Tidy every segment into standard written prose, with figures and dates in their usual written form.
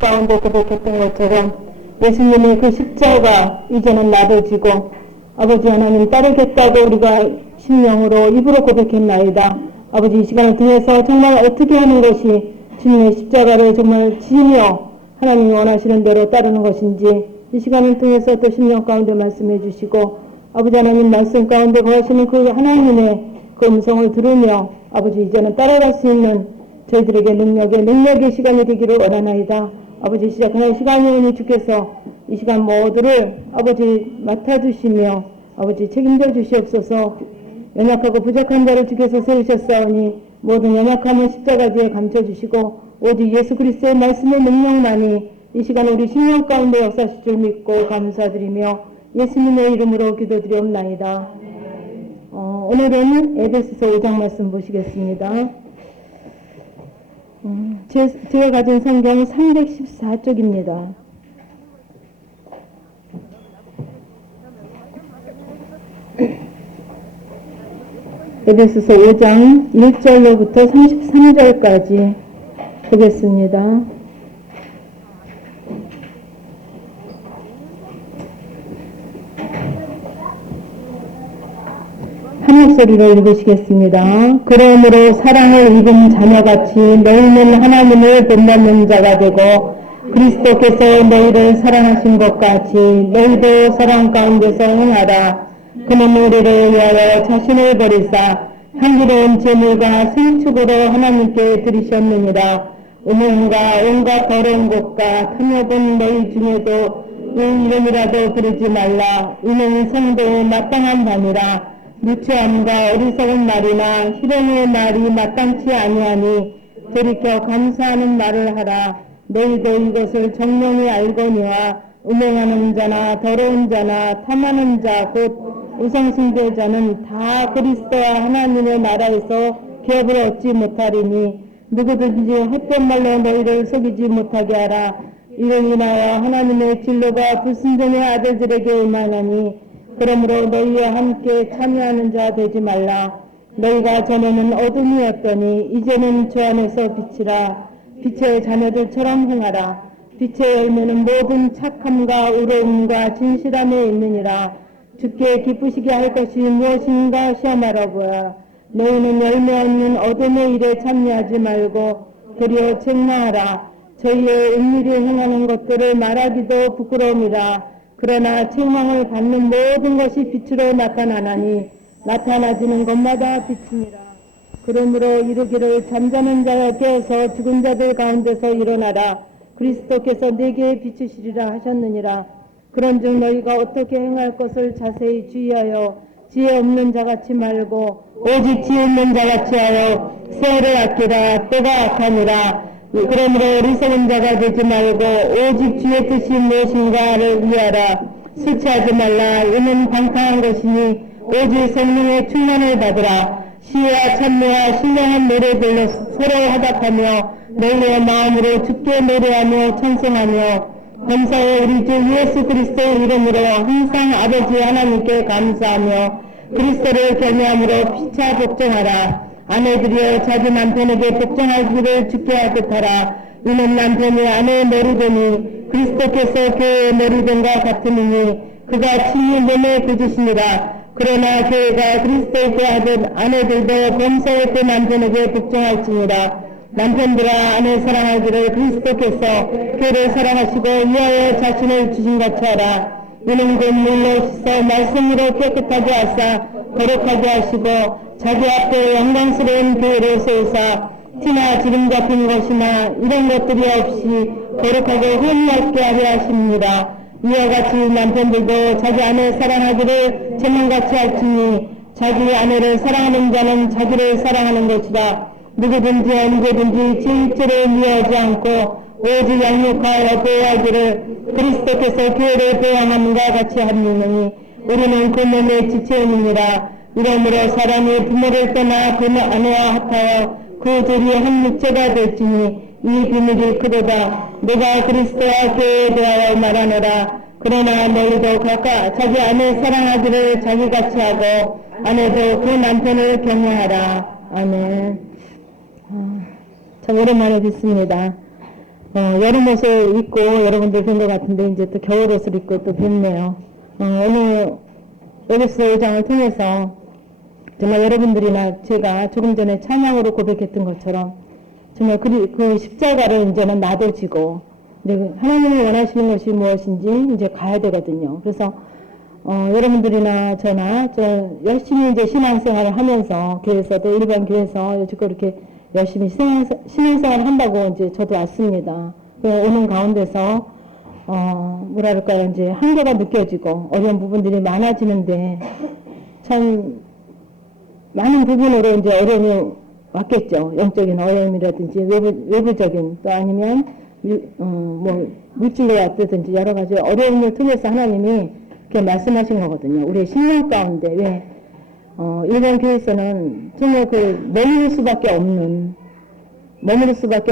가운데 고백했던 것처럼 예수님의 그 십자가 이제는 나도 지고 아버지 하나님 따르겠다고 우리가 심령으로 입으로 고백했나이다. 아버지 이 시간을 통해서 정말 어떻게 하는 것이 주님의 십자가를 정말 지며 하나님이 원하시는 대로 따르는 것인지 이 시간을 통해서 또 심령 가운데 말씀해 주시고 아버지 하나님 말씀 가운데 거하시는 그 하나님의 그 음성을 들으며 아버지 이제는 따라갈 수 있는 저희들에게 능력의 시간이 되기를 원하나이다. 아버지 시작하는 시간이오니 주께서 이 시간 모두를 아버지 맡아주시며 아버지 책임져 주시옵소서. 연약하고 부족한 자를 주께서 세우셨사오니 모든 연약함을 십자가 뒤에 감춰주시고 오직 예수 그리스도의 말씀의 능력만이 이 시간 우리 심령 가운데 역사하실 줄 믿고 감사드리며 예수님의 이름으로 기도드리옵나이다. 오늘은 에베소서 5장 말씀 보시겠습니다. 제가 가진 성경 314쪽입니다. 에베소서 5장 1절로부터 33절까지 보겠습니다. 한 목소리로 읽으시겠습니다. 그러므로 사랑을 입은 자녀같이 너희는 하나님을 본받는 자가 되고 그리스도께서 너희를 사랑하신 것 같이 너희도 사랑 가운데서 행하라. 그는 우리를 위하여 자신을 버리사 향기로운 제물과 생축으로 하나님께 드리셨느니라. 음행과 온갖 더러운 것과 탐욕은 너희 중에도 이름이라도 부르지 말라. 이는 성도의 마땅한 밤이라. 무치함과 어리석은 말이나 희롱의 말이 마땅치 아니하니 돌이켜 감사하는 말을 하라. 너희도 이것을 정령히 알거니와 음행하는 자나 더러운 자나 탐하는 자 곧 우상숭배자는 다 그리스도와 하나님의 나라에서 기업을 얻지 못하리니 누구든지 헛된 말로 너희를 속이지 못하게 하라. 이를 인하여 하나님의 진로가 불순종의 아들들에게 임하나니 그러므로 너희와 함께 참여하는 자 되지 말라. 너희가 전에는 어둠이었더니 이제는 주 안에서 빛이라. 빛의 자녀들처럼 행하라. 빛의 열매는 모든 착함과 의로움과 진실함에 있느니라. 주께 기쁘시게 할 것이 무엇인가 시험하라고야. 너희는 열매 없는 어둠의 일에 참여하지 말고 도리어 책망하라. 저희의 은밀히 행하는 것들을 말하기도 부끄러움이라. 그러나 책망을 받는 모든 것이 빛으로 나타나나니 나타나지는 것마다 빛이니라. 그러므로 이르기를 잠자는 자여 깨어서 죽은 자들 가운데서 일어나라. 그리스도께서 내게 비추시리라 하셨느니라. 그런즉 너희가 어떻게 행할 것을 자세히 주의하여 지혜 없는 자같이 말고 오직 지혜 있는 자같이 하여 세월을 아끼라. 때가 악하니라. 그러므로 어리석은 자가 되지 말고 오직 주의 뜻이 무엇인가를 위하라. 술 취하지 말라. 이는 방탕한 것이니 오직 성령의 충만을 받으라. 시와 찬미와 신령한 노래들로 서로 화답하며 너희의 마음으로 주께 노래하며 찬송하며 감사의 우리 주 예수 그리스도의 이름으로 항상 아버지 하나님께 감사하며 그리스도를 경외함으로 피차 복종하라. 아내들이여 자기 남편에게 복종하기를 주께 하듯하라. 이는 남편이 아내의 노리더니 그리스도께서 교회의 노리던과 같으니 그가 친히 몸에 부주시니라. 그러나 교회가 그리스도의 아들 아내들도 범사의 그 남편에게 복종할지니라. 남편들아 아내 사랑하기를 그리스도께서 교회를 사랑하시고 위하여 자신을 주신같이 하라. 이는 곧 물로 씻어 말씀으로 깨끗하게 하사 거룩하게 하시고 자기 앞에 영광스러운 교회를 세우사 티나 지름 잡힌 것이나 이런 것들이 없이 거룩하게 흠없게 하려 하십니다. 이와 같이 남편들도 자기 아내 사랑하기를 제물같이 할지니 자기 아내를 사랑하는 자는 자기를 사랑하는 것이다. 누구든지 언제든지 진실을 미워하지 않고 오직 양육하여 보호하기를 그리스도께서 교회를 보호함과 같이 하느니 우리는 그 몸의 지체이니라. 이러므로 사람이 부모를 떠나 그 아내와 합하여 그 둘이 한 육체가 될지니 이 비밀이 크도다. 내가 그리스도와 교회에 대하여 말하노라. 그러나 너희도 각각 자기 아내 사랑하기를 자기같이 하고 아내도 그 남편을 경외하라. 아멘. 참 오랜만에 뵙습니다. 여름 옷을 입고 여러분들 본 것 같은데 이제 또 겨울 옷을 입고 또 뵙네요. 오늘 에베소 5장을 통해서 정말 여러분들이나 제가 조금 전에 찬양으로 고백했던 것처럼 정말 그 십자가를 이제는 놔둬지고 이제 하나님이 원하시는 것이 무엇인지 이제 가야 되거든요. 그래서 여러분들이나 저나 열심히 이제 신앙생활을 하면서 교회에서도 일반 교회에서 여지껏 이렇게 열심히 신앙생활을 한다고 이제 저도 왔습니다. 오는 가운데서 뭐랄까요, 이제 한계가 느껴지고 어려운 부분들이 많아지는데 참 많은 부분으로 이제 어려움이 왔겠죠. 영적인 어려움이라든지 외부적인 또 아니면 뭐 물질로 왔다든지 여러 가지 어려움을 통해서 하나님이 이렇게 말씀하신 거거든요. 우리의 신앙 가운데 왜 일반 교회에서는 정말 머무를 수밖에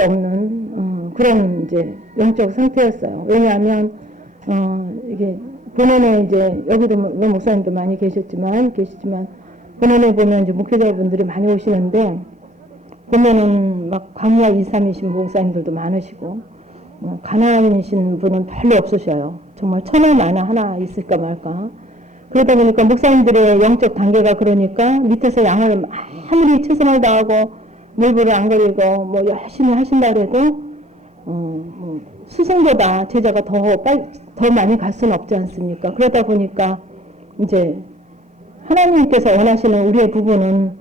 없는 그런 이제 영적 상태였어요. 왜냐하면 이게 본원에 이제 여기도 목사님도 많이 계시지만 본원에 보면 이제 목회자분들이 많이 오시는데 보면은 막 광야 2, 3이신 목사님들도 많으시고 가난이신 분은 별로 없으셔요. 정말 천을 하나 있을까 말까. 그러다 보니까 목사님들의 영적 단계가 그러니까 밑에서 양을 아무리 최선을 다하고 물불을 안 가리고 뭐 열심히 하신다 해도 뭐 스승보다 제자가 더 많이 갈 수는 없지 않습니까? 그러다 보니까 이제 하나님께서 원하시는 우리의 부분은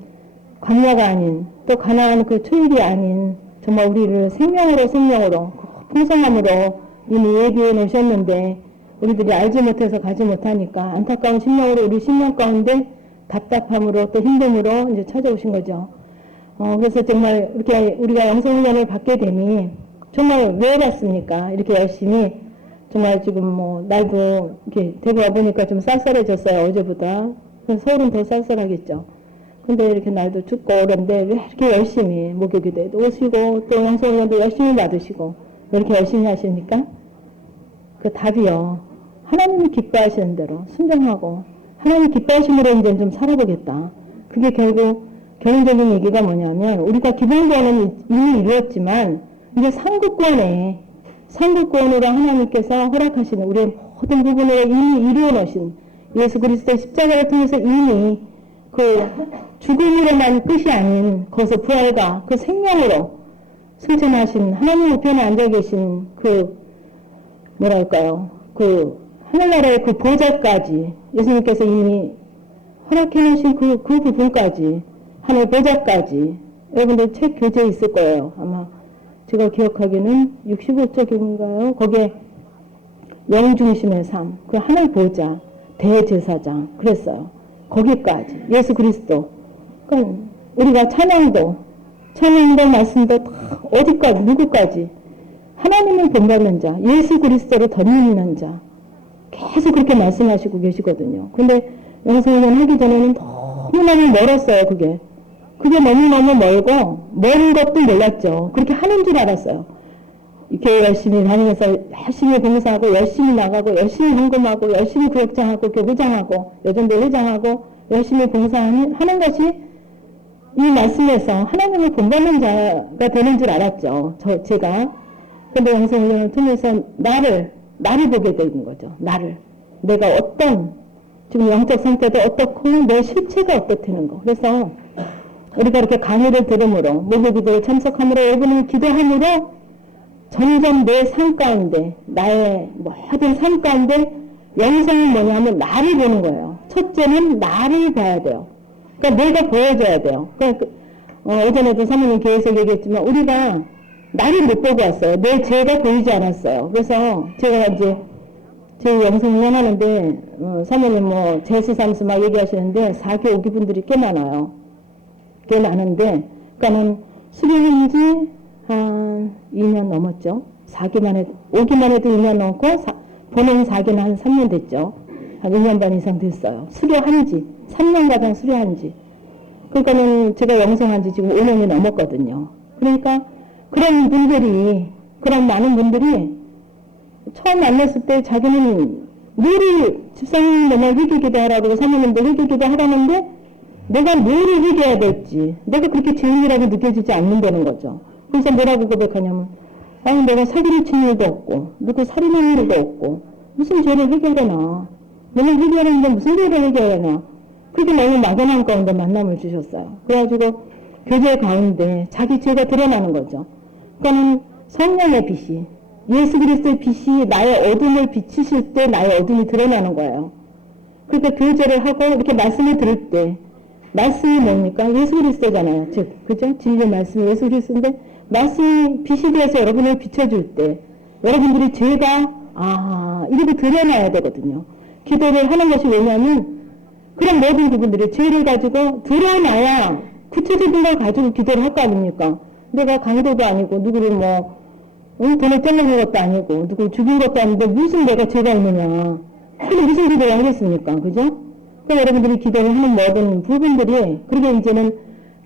광야가 아닌 또 가나안 그 초일이 아닌 정말 우리를 생명으로 풍성함으로 이미 예비해 놓으셨는데 우리들이 알지 못해서 가지 못하니까 안타까운 심령으로 우리 심령 가운데 답답함으로 또 힘듦으로 이제 찾아오신 거죠. 그래서 정말 이렇게 우리가 영성훈련을 받게 되니 정말 왜 받습니까? 이렇게 열심히 정말 지금 뭐 날도 이렇게 대구 와보니까 좀 쌀쌀해졌어요. 어제보다. 서울은 더 쌀쌀하겠죠. 근데 이렇게 날도 춥고 그런데 왜 이렇게 열심히 목요기도에도 오시고 또 영성훈련도 열심히 받으시고 왜 이렇게 열심히 하십니까? 그 답이요. 하나님이 기뻐하시는 대로 순종하고 하나님 기뻐하심으로 이제 좀 살아보겠다. 그게 결국 결론적인 얘기가 뭐냐면 우리가 기본구원은 이미 이루었지만 이제 상급구원으로 하나님께서 허락하시는 우리의 모든 부분을 이미 이루어 놓으신 예수 그리스도의 십자가를 통해서 이미 그 죽음으로만 끝이 아닌 거기서 부활과 그 생명으로 승천하신 하나님 우편에 앉아 계신 그 뭐랄까요 그 하늘나라의 그 보좌까지 예수님께서 이미 허락해 놓으신 그 부분까지 하늘 보좌까지 여러분들 책 교재에 있을 거예요. 아마 제가 기억하기에는 65쪽인가요? 거기에 영중심의 삶, 그 하늘 보좌, 대제사장 그랬어요. 거기까지 예수 그리스도. 그러니까 우리가 찬양도 말씀도 다 어디까지 누구까지 하나님을 본받는 자, 예수 그리스도를 덧입는 자 계속 그렇게 말씀하시고 계시거든요. 근데 영성훈련 하기 전에는 너무너무 멀었어요. 그게 너무너무 멀고 먼 것도 몰랐죠. 그렇게 하는 줄 알았어요. 교회 열심히 다니면서 열심히 봉사하고 열심히 나가고 열심히 헌금하고 열심히 구역장하고 교부장하고 여전도 회장하고 열심히 봉사하는 것이 이 말씀에서 하나님을 본받는 자가 되는 줄 알았죠. 제가. 근데 영성훈련을 통해서 나를 보게 되는 거죠. 내가 지금 영적 상태도 어떻고 내 실체가 어떻다는 거. 그래서 우리가 이렇게 강의를 들음으로 목요기도에 참석함으로 여러분을 기도함으로 점점 내 삶 가운데 나의 모든 삶 가운데 영성은 뭐냐면 나를 보는 거예요. 첫째는 나를 봐야 돼요. 그러니까 내가 보여줘야 돼요. 그러니까 예전에도 사모님 교회에서 얘기했지만 우리가 나를 못 보고 왔어요. 내 죄가 보이지 않았어요. 그래서 제가 이제 제 영성훈련 하는데 사모님 제수삼수 막 얘기하시는데 4기 5기 분들이 꽤 많아요. 꽤 많은데 그러니까는 수료한 지 한 2년 넘었죠. 5기만 해도 2년 넘고 본원 4기는 한 3년 됐죠. 한 1년 반 이상 됐어요. 수료한 지 3년 가량 수료한 지. 그러니까는 제가 영성한 지 지금 5년이 넘었거든요. 그러니까 그런 많은 분들이 처음 만났을 때 자기는 집사님 맨날 회개기도 하라고 그러고 사모님도 회개기도 하라는데 내가 뭐를 회개해야 될지 내가 그렇게 죄인이라고 느껴지지 않는다는 거죠. 그래서 뭐라고 고백하냐면 아니 내가 사기를 친 일도 없고 누구 살인한 일도 없고 무슨 죄를 해결해나. 너는 해결하는데 무슨 죄를 해결해나. 그게 너무 막연한 가운데 만남을 주셨어요. 그래가지고 교제 가운데 자기 죄가 드러나는 거죠. 그러니까는 성령의 빛이, 예수 그리스도의 빛이 나의 어둠을 비추실 때 나의 어둠이 드러나는 거예요. 그러니까 교제를 하고 이렇게 말씀을 들을 때, 말씀이 뭡니까? 예수 그리스도잖아요. 즉, 그죠? 진리의 말씀이 예수 그리스도인데, 말씀이 빛이 되어서 여러분을 비춰줄 때, 여러분들이 죄가, 이렇게 드러나야 되거든요. 기도를 하는 것이 왜냐면, 그런 모든 부분들이 죄를 가지고 드러나야 구체적인 걸 가지고 기도를 할 거 아닙니까? 내가 강도도 아니고, 누구를 돈을 떼먹는 것도 아니고, 누구를 죽인 것도 아닌데, 무슨 내가 죄가 있느냐. 근데 무슨 기도를 하겠습니까? 그죠? 그러니까 여러분들이 기도를 하는 모든 부분들이, 그러게 이제는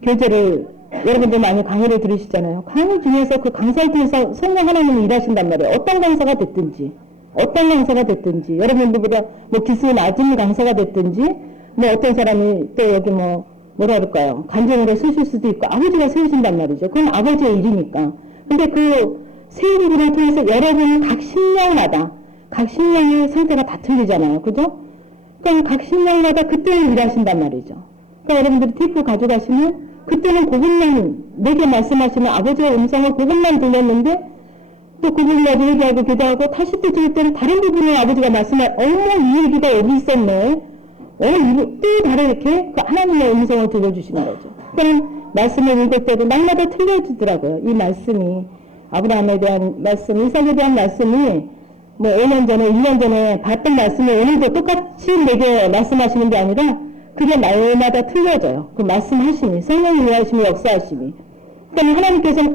교제를, 여러분들 많이 강의를 들으시잖아요. 강의 중에서 그 강사를 통해서 성령 하나님이 일하신단 말이에요. 어떤 강사가 됐든지, 여러분들보다 기술 낮은 강사가 됐든지, 어떤 사람이 또 여기 뭐라 그럴까요? 간증으로 쓰실 수도 있고, 아버지가 세우신단 말이죠. 그건 아버지의 일이니까. 근데 그 세운 분을 통해서 여러분 각 신령의 상태가 다 틀리잖아요. 그죠? 그러니까 각 신령마다 그때는 일하신단 말이죠. 그러니까 여러분들이 테이프 가져가시면 그때는 그것만 내게 말씀하시는 아버지의 음성을 그것만 들렸는데 또 그분이 얘기하고 기도하고 다시 또 들을 때는 다른 부분을 아버지가 이 얘기가 여기 있었네. 또 다르게 그 하나님의 음성을 들려주시는 거죠. 그러니까 말씀을 읽을 때도 날마다 틀려지더라고요. 이 말씀이 아브라함에 대한 말씀, 이삭에 대한 말씀이 5년 전에, 1년 전에 봤던 말씀이 오늘도 똑같이 내게 말씀하시는 게 아니라 그게 날마다 틀려져요. 그 말씀하심이, 성령의 일하심이, 역사하심이. 그러니까 하나님께서는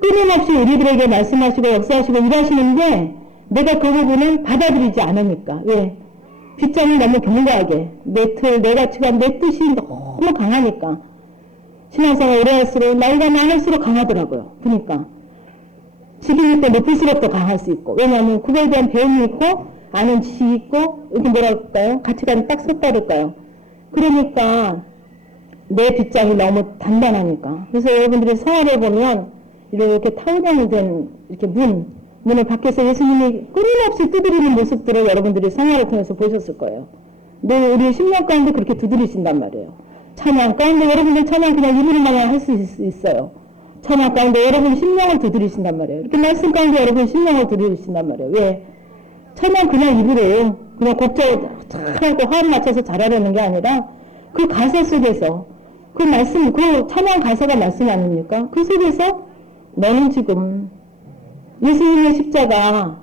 끊임없이 우리들에게 말씀하시고 역사하시고 일하시는데 내가 그 부분을 받아들이지 않으니까. 왜? 빗장이 너무 견고하게 내 가치관, 내 뜻이 너무 강하니까 신앙생활 오래 할수록 나이가 많을수록 강하더라고요. 그러니까 지금일 때 높을수록 더 강할 수 있고, 왜냐하면 그거에 대한 배움이 있고 아는 지식이 있고 이렇게 뭐랄까요? 가치관이 딱 섰다랄까요? 그러니까 내 빗장이 너무 단단하니까. 그래서 여러분들이 생활을 보면 이렇게 타원형이 된 이렇게 문을 밖에서 예수님이 끊임없이 두드리는 모습들을 여러분들이 생활을 통해서 보셨을 거예요. 근데 우리 10년 가운데 그렇게 두드리신단 말이에요. 찬양 가운데 여러분들 찬양 그냥 입으로만 할 수 있어요. 찬양 가운데 여러분 심령을 두드리신단 말이에요. 이렇게 말씀 가운데 여러분 심령을 두드리신단 말이에요. 왜? 찬양 그냥 입으로 그냥 곡절 잘하고 화음 맞춰서 잘하려는 게 아니라 그 가사 속에서 그 말씀, 그 찬양 가사가 말씀 아닙니까? 그 속에서 너는 지금 예수님의 십자가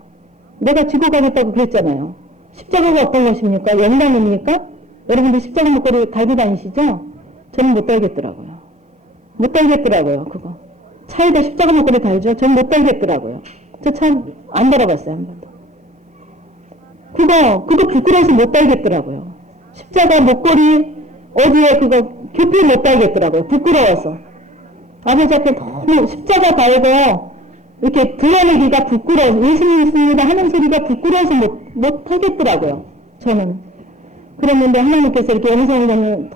내가 지고 가겠다고 그랬잖아요. 십자가가 어떤 것입니까? 영광입니까? 여러분들 십자가 목걸이 달고 다니시죠? 저는 못 달겠더라고요. 그거. 차에다 십자가 목걸이 달죠? 저는 못 달겠더라고요. 저 참 안 달아봤어요, 한 번도. 그거 부끄러워서 못 달겠더라고요. 십자가 목걸이 어디에 교필 못 달겠더라고요. 부끄러워서. 아버지 앞에 너무 십자가 달고 이렇게 드러내기가 부끄러워서 예수님 있습니다 하는 소리가 부끄러워서 못 하겠더라고요. 저는. 그랬는데 하나님께서 이렇게 영성을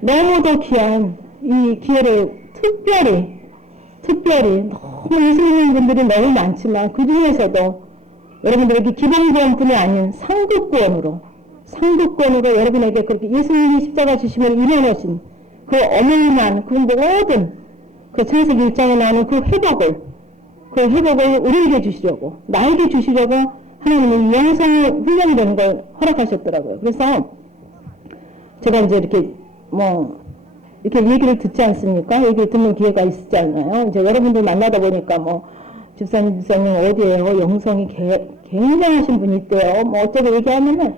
너무도 귀한 이 기회를 특별히 너무 예수님 분들이 너무 많지만 그 중에서도 여러분들에게 기본구원뿐이 아닌 상급구원으로 여러분에게 그렇게 예수님이 십자가 주심을 이뤄놓으신 그 어마어마한 그 모든 그 창세기 1장에 나오는 그 회복을 우리에게 주시려고, 나에게 주시려고 하나님이 영성의 훈련이 되는 걸 허락하셨더라고요. 그래서 제가 이제 이렇게 얘기를 듣지 않습니까? 얘기를 듣는 기회가 있잖아요. 이제 여러분들 만나다 보니까 집사님 어디에요? 영성이 굉장하신 분이 있대요. 어쩌고 얘기하면은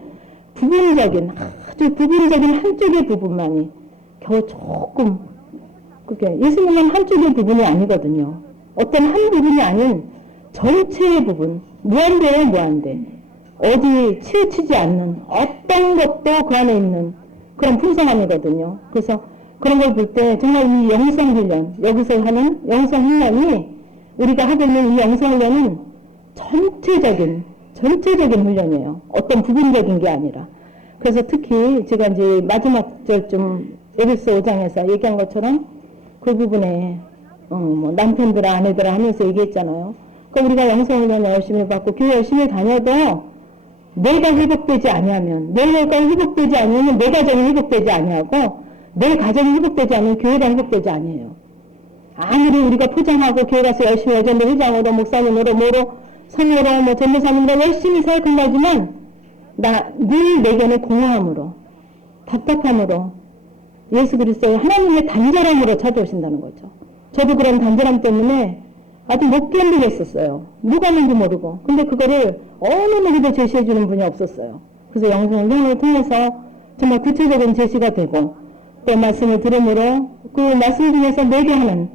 아주 부분적인 한쪽의 부분만이 겨우 조금, 그게 예수님은 한쪽의 부분이 아니거든요. 어떤 한 부분이 아닌 전체의 부분, 무한대. 어디 치우치지 않는 어떤 것도 그 안에 있는 그런 풍성함이거든요. 그래서 그런 걸 볼 때 정말 이 영성훈련, 여기서 하는 영성훈련이 우리가 하고 있는 이 영성훈련은 전체적인 훈련이에요. 어떤 부분적인 게 아니라. 그래서 특히 제가 이제 마지막 절쯤 에베소 5장에서 얘기한 것처럼 그 부분에 뭐 남편들아 아내들아 하면서 얘기했잖아요. 그러니까 우리가 영성훈련 열심히 받고 교회 열심히 다녀도 내가 회복되지 아니하면, 내가 회복되지 아니하면 내 가정이 회복되지 아니하고, 내 가정이 회복되지 않으면 교회가 회복되지 아니에요. 아무리 우리가 포장하고 교회 가서 열심히 여전히 회장으로 목사님으로 뭐로 성으로 뭐 전도사님으로 열심히 살아간다지만 늘 내게는 공허함으로 답답함으로 예수 그리스도의 하나님의 단절함으로 찾아오신다는 거죠. 저도 그런 단절함 때문에 아주 못 견디겠었어요. 누가 있는지 모르고. 근데 그거를 어느 누구도 제시해 주는 분이 없었어요. 그래서 영성훈련을 통해서 정말 구체적인 제시가 되고 또 말씀을 들음으로 그 말씀 중에서 내게 하는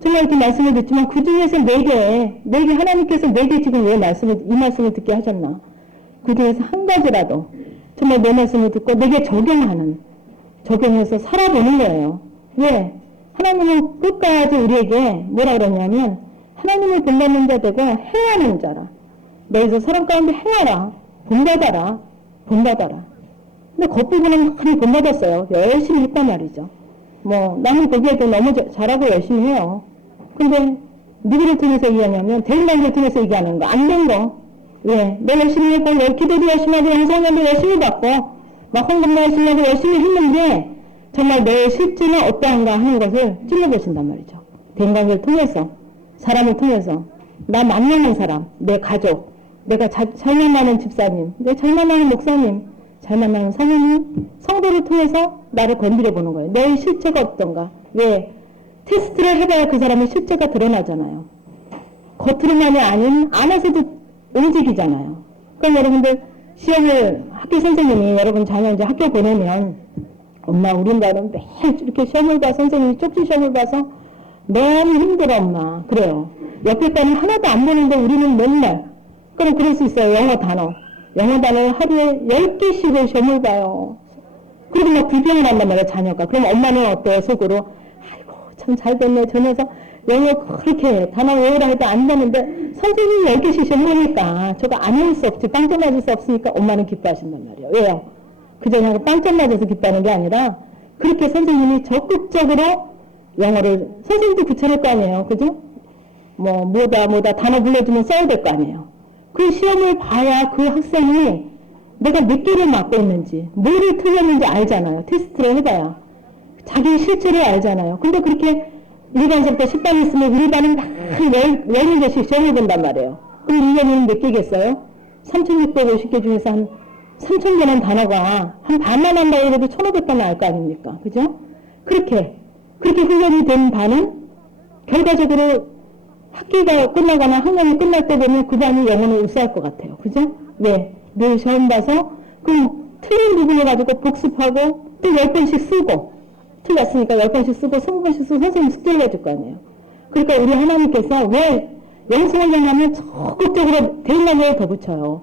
정말 이렇게 말씀을 듣지만 그 중에서 내게 하나님께서 내게 지금 왜 이 말씀을 듣게 하셨나. 그 중에서 한 가지라도 정말 내 말씀을 듣고 내게 적용해서 살아보는 거예요. 왜? 하나님은 끝까지 우리에게 뭐라 그러냐면 하나님을 본받는 자 되고 행하는 자라. 너희도 사람 가운데 행하라. 본받아라. 근데 겉부분은 많이 본받았어요. 열심히 했단 말이죠. 뭐 나는 거기에도 너무 잘하고 열심히 해요. 근데 누구를 통해서 얘기하냐면 대인관계를 통해서 얘기하는 거. 안 된 거. 왜? 내 열심히 했고 기도도 열심히 하고 영상도 열심히 받고 막 헌금도 열심히 하고 열심히 했는데 정말 내 실제는 어떠한가 하는 것을 찔러보신단 말이죠. 대인관계를 통해서 사람을 통해서 나 만나는 사람, 내 가족, 내가 잘 만나는 집사님, 내가 잘 만나는 목사님, 잘 만나는 사모님, 성도를 통해서 나를 건드려 보는 거예요. 내 실체가 어떤가. 왜? 테스트를 해봐야 그 사람의 실체가 드러나잖아요. 겉으로만이 아닌 안에서도 움직이잖아요. 그럼 여러분들 시험을 학교 선생님이 여러분 자녀 이제 학교 보내면 엄마 우린 나는 매일 이렇게 시험을 봐 선생님이 쪽지 시험을 봐서 너무 힘들어 엄마 그래요. 옆에 딸은 하나도 안 보는데 우리는 맨날 그럼 그럴 수 있어요. 영어 단어를 하루에 10개씩을 시험을 봐요. 그리고 막 불평을 한단 말이에요 자녀가. 그럼 엄마는 어때요 속으로 아이고 참 잘 됐네 저 녀석 영어 그렇게 단어 외우라 해도 안 되는데 선생님이 10개씩 시험 보니까 저거 안 외울 수 없지 빵점 맞을 수 없으니까 엄마는 기뻐하신단 말이에요. 왜요? 그저 그냥 빵점 맞아서 기뻐하는 게 아니라 그렇게 선생님이 적극적으로 영어를 선생님도 구체할 거 아니에요. 그죠? 뭐다 단어 불러주면 써야 될 거 아니에요. 그 시험을 봐야 그 학생이 내가 몇 개를 맞고 있는지 뭐를 틀렸는지 알잖아요. 테스트를 해봐야 자기 실체를 알잖아요. 근데 그렇게 1반서부터 10반 있으면 우리 반은 한 10개씩 시험을 본단 말이에요. 그럼 1년이면 몇 개겠어요? 3,650개 중에서 한 3,000개는 단어가 한 반만 한다 해도 1,500반 나올 거 아닙니까? 그죠? 그렇게 훈련이 된 반은 결과적으로 학기가 끝나거나 학년이 끝날 때 되면 그 반이 영어는 우수할 것 같아요. 그죠? 왜? 늘 시험 봐서 그럼 틀린 부분을 가지고 복습하고 또 10번씩 쓰고 틀렸으니까 10번씩 쓰고 20번씩 쓰고 선생님 숙제를 해줄 거 아니에요. 그러니까 우리 하나님께서 왜 영성을 하면 적극적으로 대인관계를 더 붙여요.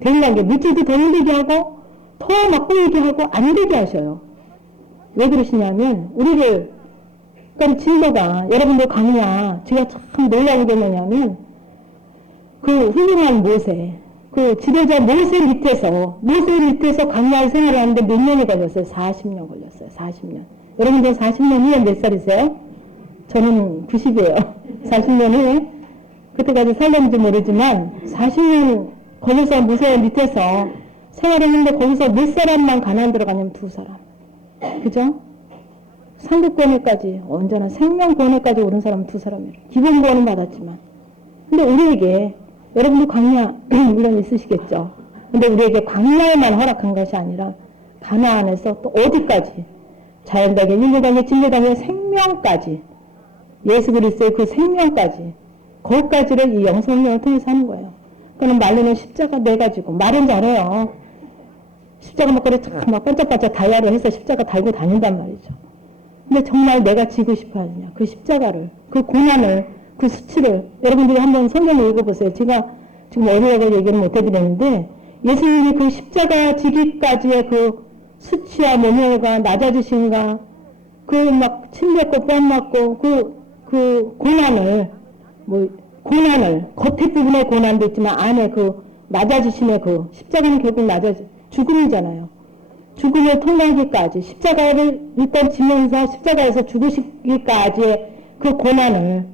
대인관계 물질도 더 힘들게 하고 더 막 보이게 하고 안 되게 하셔요. 왜 그러시냐면 우리를 그러니까 진로가 여러분들 강의야 제가 참 놀라운 게 뭐냐면 그 훌륭한 모세 그 지도자 모세 밑에서 강의할 생활을 하는데 몇 년이 걸렸어요? 40년 걸렸어요. 40년. 여러분들 40년 후에 몇 살이세요? 저는 90이에요. 40년 후에 그때까지 살렸는지 모르지만 40년 걸려서 모세 밑에서 생활했는데 거기서 몇 사람만 가난 들어가냐면 2사람. 그죠? 상급권에까지 언제나 생명권에까지 오른 사람은 2사람이에요. 기본권은 받았지만. 근데 우리에게 여러분도 광야 물론 있으시겠죠. 근데 우리에게 광야에만 허락한 것이 아니라 가나안에서 또 어디까지 자연당에 인류당에 진리당에 생명까지 예수 그리스도의 그 생명까지 거기까지를 이 영성훈련을 통해서 하는 거예요. 그는 말로는 십자가 내가지고 말은 잘해요. 십자가 먹거리 막 반짝반짝 다이아를 해서 십자가 달고 다닌단 말이죠. 근데 정말 내가 지고 싶어 하느냐 그 십자가를 그 고난을 그 수치를 여러분들이 한번 성경을 읽어보세요. 제가 지금 어디라고 얘기를 못 해드렸는데 예수님이 그 십자가 지기까지의 그 수치와 모멸과 낮아지심과 그 막 침뱉고 뺨 맞고 그 고난을 겉에 부분의 고난도 있지만 안에 그 낮아지심의 그 십자가는 결국 죽음이잖아요. 죽음을 통과하기까지 십자가를 일단 지면서 십자가에서 죽으시기까지의 그 고난을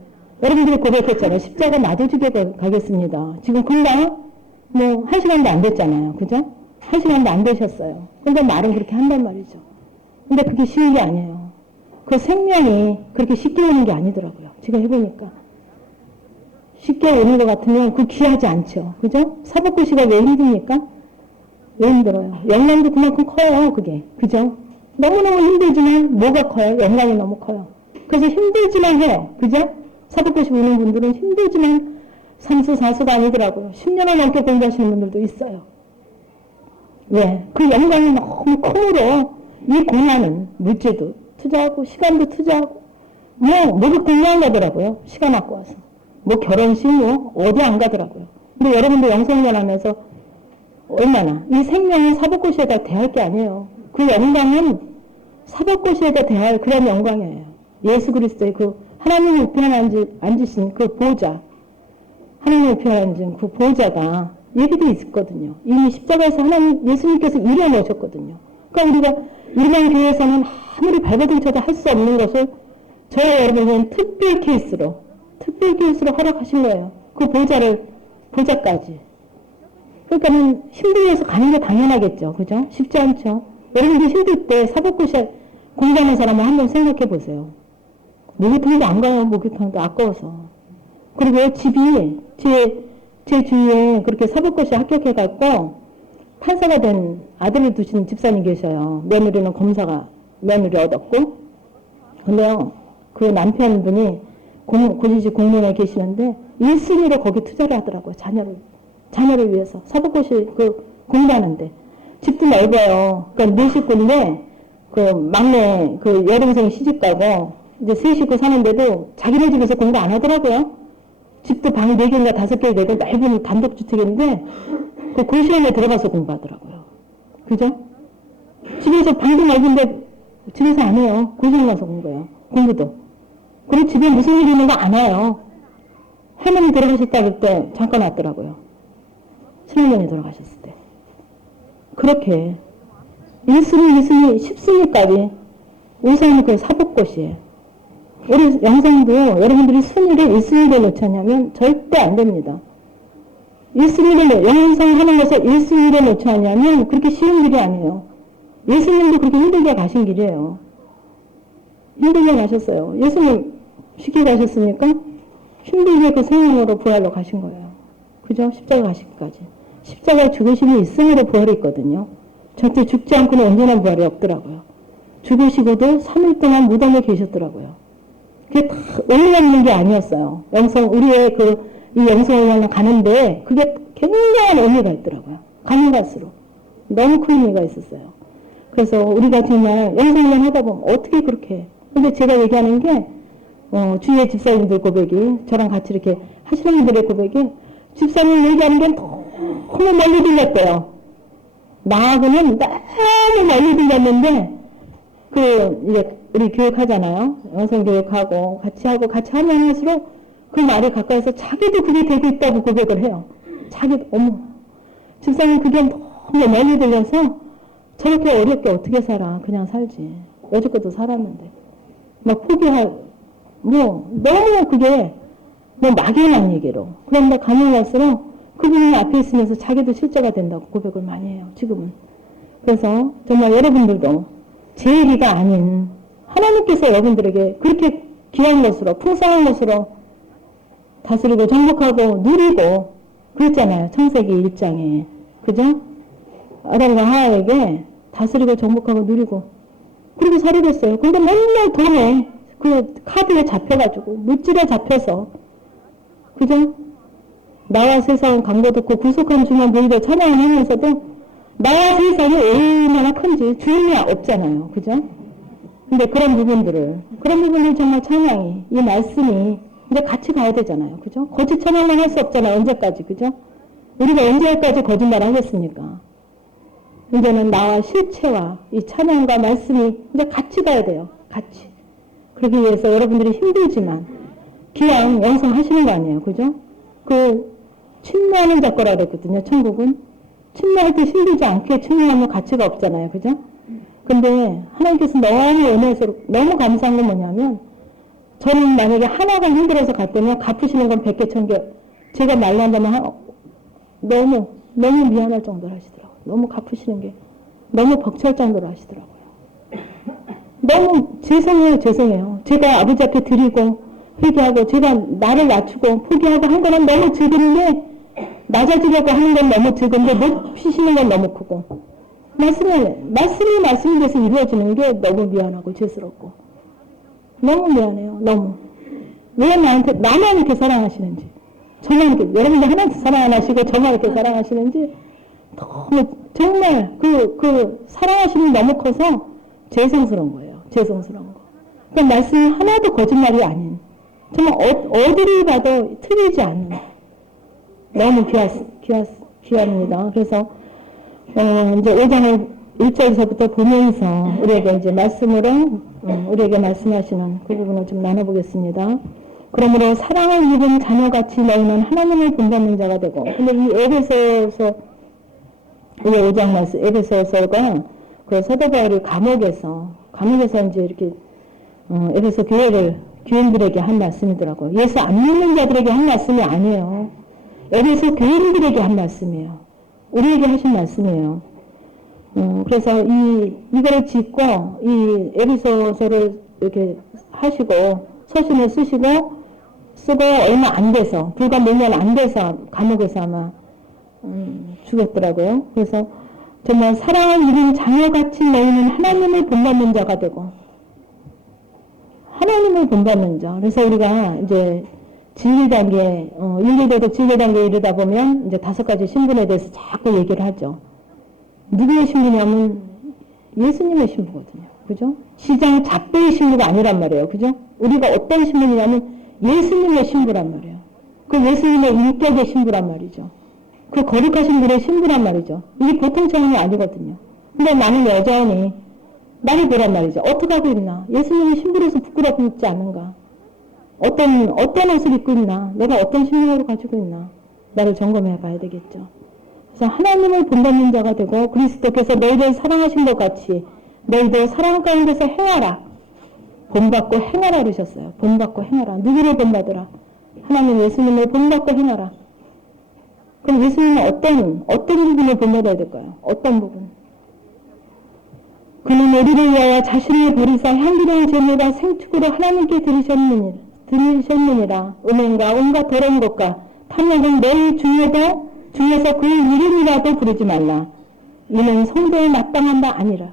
여러분들이 고백했잖아요. 십자가 나도 지게 가겠습니다. 지금 금방 뭐 1시간도 안 됐잖아요. 그죠? 1시간도 안 되셨어요. 근데 말은 그렇게 한단 말이죠. 근데 그게 쉬운 게 아니에요. 그 생명이 그렇게 쉽게 오는 게 아니더라고요. 제가 해보니까. 쉽게 오는 것 같으면 그 귀하지 않죠. 그죠? 사법고시가 왜 힘듭니까? 왜 힘들어요? 영광도 그만큼 커요. 그게. 그죠? 너무너무 힘들지만 뭐가 커요? 영광이 너무 커요. 그래서 힘들지만 해요. 그죠? 사법고시 보는 분들은 힘들지만 3수, 4수가 아니더라고요. 10년을 넘게 공부하시는 분들도 있어요. 왜? 그 영광이 너무 크므로 이 고난은 물질도 투자하고 시간도 투자하고 목욕 등료안 가더라고요. 시간 갖고 와서. 뭐 결혼식 어디 안 가더라고요. 근데 여러분들 영성년 하면서 얼마나 이 생명은 사법고시에다 대할 게 아니에요. 그 영광은 사법고시에다 대할 그런 영광이에요. 예수 그리스도의 그 하나님의 우편에 앉으신 그 보좌, 하나님의 우편에 앉은 그 보좌가 얘기도 있었거든요. 이미 십자가에서 하나님 예수님께서 이뤄놓으셨거든요. 그러니까 우리가 우리만 교회에서는 아무리 발버둥 쳐도 할 수 없는 것을 저와 여러분은 특별 케이스로 허락하신 거예요. 그 보좌까지. 그러니까는 힘들어서 가는 게 당연하겠죠. 그죠? 쉽지 않죠. 여러분들 힘들 때 사법고시 공부하는 사람을 한번 생각해 보세요. 목욕탕도 안 가요. 목욕탕도 아까워서. 그리고 집이 제 주위에 그렇게 사법고시 합격해갖고 판사가 된 아들을 두신 집사님 계셔요. 며느리는 며느리 얻었고. 근데요, 그 남편분이 고시직 공무원에 계시는데 1순위로 거기 투자를 하더라고요. 자녀를 위해서. 사법고시 공부하는데. 집도 넓어요. 그러니까 4식구인데 그 막내 그 여동생이 시집가고 이제 3식구 사는데도 자기네 집에서 공부 안 하더라고요. 집도 방 4개인가 5개 되고 넓은 단독주택인데 그 고시원에 들어가서 공부하더라고요. 그죠? 집에서 방도 넓은데 집에서 안 해요. 고시원 가서 공부해요. 공부도. 그리고 집에 무슨 일 있는 거 안 와요. 할머니 돌아가셨다 그럴 때 잠깐 왔더라고요. 친할머니 돌아가셨을 때. 그렇게 1순위, 2순위, 10순위까지 우선 그 사법고시에 우리 영상도 여러분들이 순위를 1순위로 놓지 않냐면 절대 안 됩니다. 1순위를 영상 하는 것을 1순위로 놓지 않냐면 그렇게 쉬운 일이 아니에요. 예수님도 그렇게 힘들게 가신 길이에요. 힘들게 가셨어요. 예수님 쉽게 가셨습니까? 힘들게 그 생명으로 부활로 가신 거예요. 그죠? 십자가 가시기까지. 십자가에 죽으심이 있음으로 부활이 있거든요. 절대 죽지 않고는 온전한 부활이 없더라고요. 죽으시고도 3일 동안 무덤에 계셨더라고요. 그게 다 의미가 있는 게 아니었어요. 우리의 이 영성을 가는데 그게 굉장한 의미가 있더라고요. 가면 갈수록. 너무 큰 의미가 있었어요. 그래서 우리가 정말 영성을 하다 보면 어떻게 그렇게 해. 근데 제가 얘기하는 게 주위의 집사님들 고백이 저랑 같이 이렇게 하시는 분들의 고백이 집사님 얘기하는 게 너무 멀리 들렸대요. 나하고는 너무 멀리 들렸는데 이제 우리 교육하잖아요. 영성교육하고 같이 하면 할수록 그 말이 가까이서 자기도 그게 되고 있다고 고백을 해요. 자기도 집사님 그게 너무 멀리 들려서 저렇게 어렵게 어떻게 살아. 그냥 살지. 여태껏도 살았는데. 막 너무 그게 막연한 얘기로. 그런데 가면 갈수록 그분이 앞에 있으면서 자기도 실제가 된다고 고백을 많이 해요. 지금은. 그래서 정말 여러분들도 제 얘기가 아닌 하나님께서 여러분들에게 그렇게 귀한 것으로 풍성한 것으로 다스리고 정복하고 누리고 그랬잖아요. 창세기 1장에. 그죠? 아담과 하와에게 다스리고 정복하고 누리고 그렇게 살이됐어요. 근데 맨날 돈에 그 카드에 잡혀가지고 물질에 잡혀서 그죠? 나와 세상은 강도 듣고 구속한 주만 보이되 찬양을 하면서도 나와 세상이 얼마나 큰지 주인이 없잖아요. 그죠? 근데 그런 부분들 정말 찬양이 이 말씀이 이제 같이 가야 되잖아요. 그죠? 거짓 찬양만 할 수 없잖아요. 언제까지. 그죠? 우리가 언제까지 거짓말 하겠습니까? 이제는 나와 실체와 이 찬양과 말씀이 이제 같이 가야 돼요. 같이. 그러기 위해서 여러분들이 힘들지만 기왕 영성하시는 거 아니에요. 그죠? 침노하는 작거라 그랬거든요. 천국은. 침노할 때 힘들지 않게 침노하면 가치가 없잖아요. 그죠? 근데 하나님께서 너무 은혜스럽고 너무 감사한 건 뭐냐면 저는 만약에 하나가 힘들어서 갔다면 갚으시는 건 100개, 1000개. 제가 말란다면 너무 미안할 정도로 하시더라고요. 너무 갚으시는 게 너무 벅찰 정도로 하시더라고요. 너무 죄송해요. 제가 아버지 앞에 드리고 회개하고 제가 나를 낮추고 포기하고 한 거는 너무 적은데 낮아지려고 하는 건 너무 적은데 높이시는 건 너무 크고 말씀이 돼서 이루어지는 게 너무 미안하고 죄스럽고 너무 미안해요. 너무. 왜 나만 이렇게 사랑하시는지 저만 이렇게 여러분들 하나도 사랑 안 하시고 저만 이렇게 사랑하시는지 너무 정말 그 사랑하심이 너무 커서 죄송스러운 거예요. 죄송스러운 거. 그러니까 말씀이 하나도 거짓말이 아닌 정말 어디를 봐도 틀리지 않는 너무 귀합니다. 그래서 이제 5장을 1절에서부터 보면서 우리에게 이제 말씀으로 우리에게 말씀하시는 그 부분을 좀 나눠보겠습니다. 그러므로 사랑을 입은 자녀같이 너희는 하나님을 본받는 자가 되고 근데 이 에베소서 5장 말씀 에베소서가 그 사도 바울이 감옥에서 이제 이렇게 에베소 교인들에게 한 말씀이더라고요. 예수 안 믿는 자들에게 한 말씀이 아니에요. 에베소 교인들에게 한 말씀이에요. 우리에게 하신 말씀이에요. 그래서 이거를 짓고 이 에베소서를 이렇게 하시고 서신을 쓰고 얼마 안 돼서 불과 몇 년 안 돼서 감옥에서 아마 죽었더라고요. 그래서 정말 사랑을 입은 자녀같이 너희는 하나님을 본받는 자가 되고 하나님을 본받는 자. 그래서 우리가 이제 진리 단계, 인류대도 진리 단계에 이르다 보면 이제 5가지 신분에 대해서 자꾸 얘기를 하죠. 누구의 신분이냐면 예수님의 신부거든요. 그죠? 시장 잡배의 신부가 아니란 말이에요. 그죠? 우리가 어떤 신분이냐면 예수님의 신부란 말이에요. 그 예수님의 인격의 신부란 말이죠. 그 거룩하신 분의 신부란 말이죠. 이게 보통 차원이 아니거든요. 근데 나는 여전히 나를 보란 말이죠. 어떻게 하고 있나? 예수님의 신부로서 부끄럽지 않은가? 어떤 옷을 입고 있나? 내가 어떤 신분으로 가지고 있나? 나를 점검해 봐야 되겠죠. 그래서 하나님을 본받는 자가 되고 그리스도께서 너희를 사랑하신 것 같이 너희도 사랑 가운데서 행하라. 본받고 행하라 그러셨어요. 본받고 행하라. 누구를 본받으라? 하나님 예수님을 본받고 행하라. 그럼 예수님은 어떤 부분을 본받아야 될까요? 어떤 부분? 그는 우리를 위하여 자신을 버리사 향기로운 제물과 생축으로 하나님께 드리셨느니라. 음행과 온갖 더러운 것과 탐욕은 너희 중에서 그의 이름이라도 부르지 말라. 이는 성도에 마땅한 바 아니라.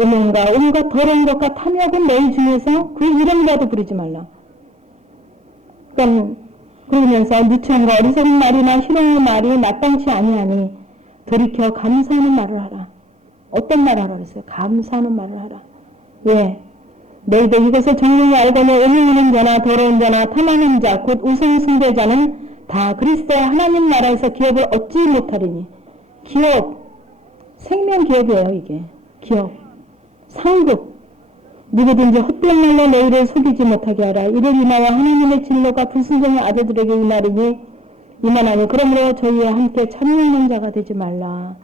음행과 온갖 더러운 것과 탐욕은 너희 중에서 그의 이름이라도 부르지 말라. 그러면서 누추함과 어리석은 말이나 희롱의 말이 마땅치 아니하니 돌이켜 감사하는 말을 하라. 어떤 말을 하라 그랬어요? 감사하는 말을 하라. 왜? 너희도 이것을 정령히 알거늘 음행하는 자나 더러운 자나 탐하는 자 곧 우상 숭배자는 다 그리스도의 하나님 나라에서 기업을 얻지 못하리니. 기업, 생명 기업이에요. 이게 기업, 상급. 누구든지 헛된 말로 너희를 속이지 못하게 하라. 이를 인하여 하나님의 진노가 불순종의 아들들에게 임하나니 그러므로 저희와 함께 참여하는 자가 되지 말라.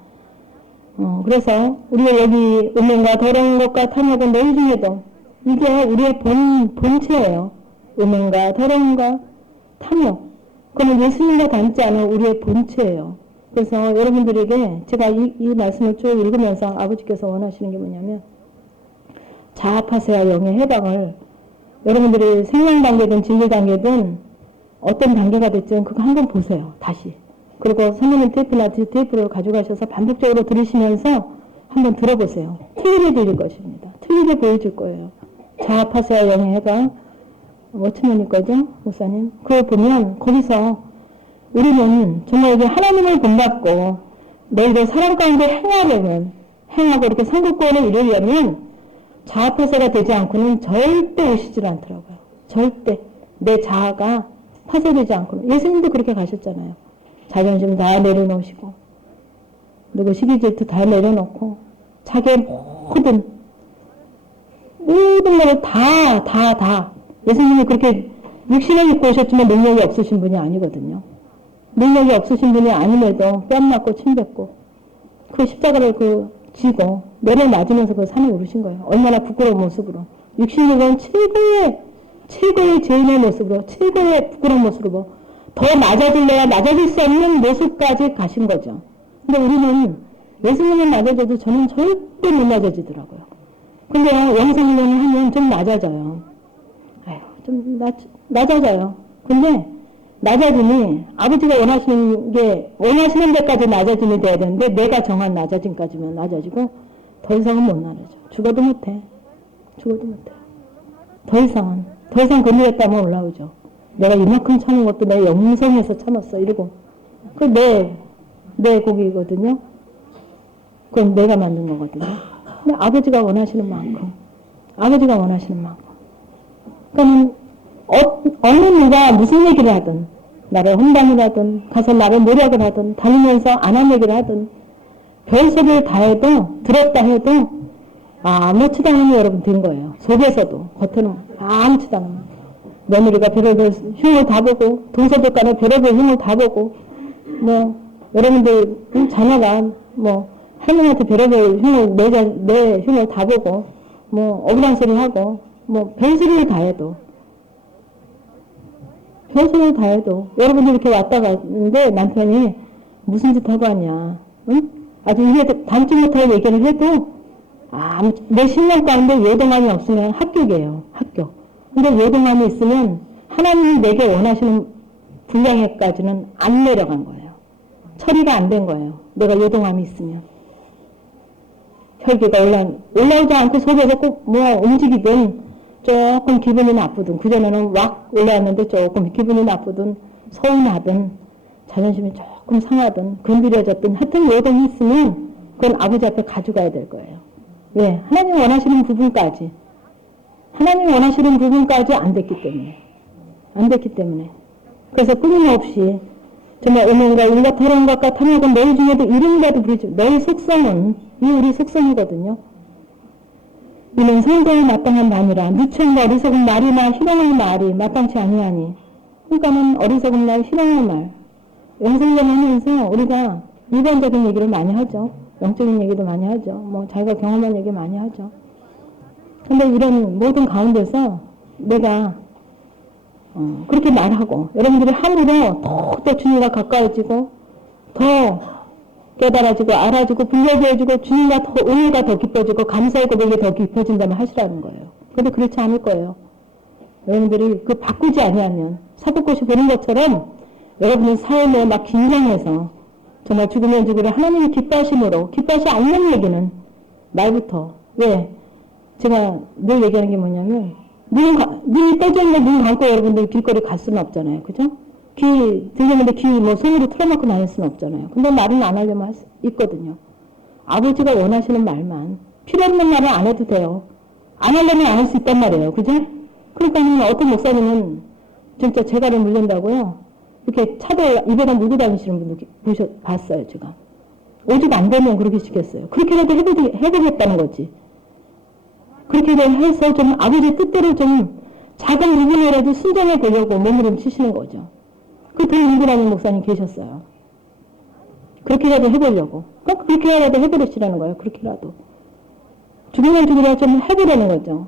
그래서 우리가 여기 음행과 더러운 것과 탐욕은 너희 중에도 이게 우리의 본체예요. 음행과 더러운 것, 탐욕. 그건 예수님과 닮지 않은 우리의 본체예요. 그래서 여러분들에게 제가 이 말씀을 쭉 읽으면서 아버지께서 원하시는 게 뭐냐면 자아파세와 영의 해방을 여러분들이 생명 단계든 진리 단계든 어떤 단계가 됐든 그거 한번 보세요. 다시. 그리고 선생님 테이프나 테이프를 가져가셔서 반복적으로 들으시면서 한번 들어보세요. 틀리게 들릴 것입니다. 틀리게 보여줄 거예요. 자아파세와 영의 해방. 워치맨일 거죠? 목사님. 그걸 보면 거기서 우리는 정말 이게 하나님을 본받고 너희들 사랑 가운데 행하고 이렇게 상급권을 이루려면 자아파쇄가 되지 않고는 절대 오시질 않더라고요. 절대. 내 자아가 파쇄되지 않고는. 예수님도 그렇게 가셨잖아요. 자존심 다 내려놓으시고 그리고 시기질투 다 내려놓고 자기의 모든 것을 다 예수님이 그렇게 육신을 입고 오셨지만 능력이 없으신 분이 아니거든요. 능력이 없으신 분이 아님에도 뺨 맞고 침 뱉고 그 십자가를 지고 내려 맞으면서 그 산에 오르신 거예요. 얼마나 부끄러운 모습으로. 육신이건 최고의 죄인의 모습으로, 최고의 부끄러운 모습으로 더 낮아질래야 낮아질 수 없는 모습까지 가신 거죠. 근데 우리는 예수님은 낮아져도 저는 절대 못 낮아지더라고요. 근데 영상훈련을 하면 좀 낮아져요. 아유, 좀 낮아져요. 근데 낮아짐이 아버지가 원하시는 데까지 낮아짐이 돼야 되는데 내가 정한 낮아짐까지만 낮아지고 더 이상은 못 낮아져. 죽어도 못해. 더 이상 건드렸다면 올라오죠. 내가 이만큼 참은 것도 내 영성에서 참았어. 이러고. 그 내 고기거든요. 그건 내가 만든 거거든요. 근데 아버지가 원하시는 만큼. 그러면 어느 누가 무슨 얘기를 하든, 나를 혼담을 하든, 가서 나를 모략을 하든, 다니면서 안 한 얘기를 하든, 별소리를 다 해도, 들었다 해도, 아무렇지도 않은 여러분 된 거예요. 속에서도, 겉에는 아무렇지도 않은. 며느리가 별의별 흉을 다 보고, 동서들 간에 별의별 흉을 다 보고, 여러분들 자녀가, 할머니한테 별의별 흉을, 내 흉을 다 보고, 억울한 소리 하고, 별소리를 다 해도, 여러분들 이렇게 왔다 갔는데 남편이 무슨 짓 하고 왔냐, 응? 아주 입에 담지 못할 얘기를 해도, 내 신명 가운데 요동함이 없으면 합격이에요, 합격. 근데 요동함이 있으면 하나님이 내게 원하시는 분량에까지는 안 내려간 거예요. 처리가 안 된 거예요. 내가 요동함이 있으면. 혈기가 올라오지 않고 속에서 꼭 움직이든 조금 기분이 나쁘든, 그전에는 막 올라왔는데 조금 기분이 나쁘든, 서운하든, 자존심이 조금 상하든, 건드려졌든, 하여튼 요동이 있으면 그건 아버지 앞에 가져가야 될 거예요. 왜? 하나님 원하시는 부분까지 안 됐기 때문에. 그래서 끊임없이 정말 음행과 일과 더러운 것과 탐욕과 너희 중에도 이름이라도 부르지. 너희 속성은 이 우리 속성이거든요. 이는 성도에 마땅한 말이라. 누천과 어리석은 말이나 희롱의 말이 마땅치 아니하니. 그러니까는 어리석은 말, 희롱의 말. 영성전 하면서 우리가 일반적인 얘기를 많이 하죠. 영적인 얘기도 많이 하죠. 자기가 경험한 얘기 많이 하죠. 근데 이런 모든 가운데서 내가 그렇게 말하고 여러분들이 함으로 더욱더 주님과 가까워지고 더 깨달아지고 알아지고 분별되어지고 주님과 더 은혜가 더 깊어지고 감사의 고백이 더 깊어진다면 하시라는 거예요. 그런데 그렇지 않을 거예요. 여러분들이 바꾸지 아니하면 사법고시 보는 것처럼 여러분의 삶에 막 긴장해서 정말 죽으면 죽으려 하나님이 기뻐하심으로 기뻐하지 않는 얘기는 말부터. 왜? 제가 늘 얘기하는 게 뭐냐면 눈이 떠져 있는데 눈 감고 여러분들 길거리 갈 수는 없잖아요. 그죠? 귀 들리는데 손으로 틀어막고 다닐 수는 없잖아요. 근데 말은 안 하려면 있거든요. 아버지가 원하시는 말만, 필요 없는 말은 안 해도 돼요. 안 하려면 안 할 수 있단 말이에요. 그죠? 그러니까 어떤 목사님은 진짜 재갈을 물린다고요. 이렇게 차도 입에다 물고 다니시는 분도 봤어요, 제가. 오직 안 되면 그렇게 시켰어요. 그렇게라도 해보겠다는 거지. 그렇게 해서 좀 아버지 뜻대로 좀 작은 부분이라도 순종해 보려고 몸부림치시는 거죠. 그 인구라는 목사님 계셨어요. 그렇게라도 해보려고. 그렇게라도 해보시라는 거예요. 그렇게라도. 죽으면 죽으려 좀 해보려는 거죠.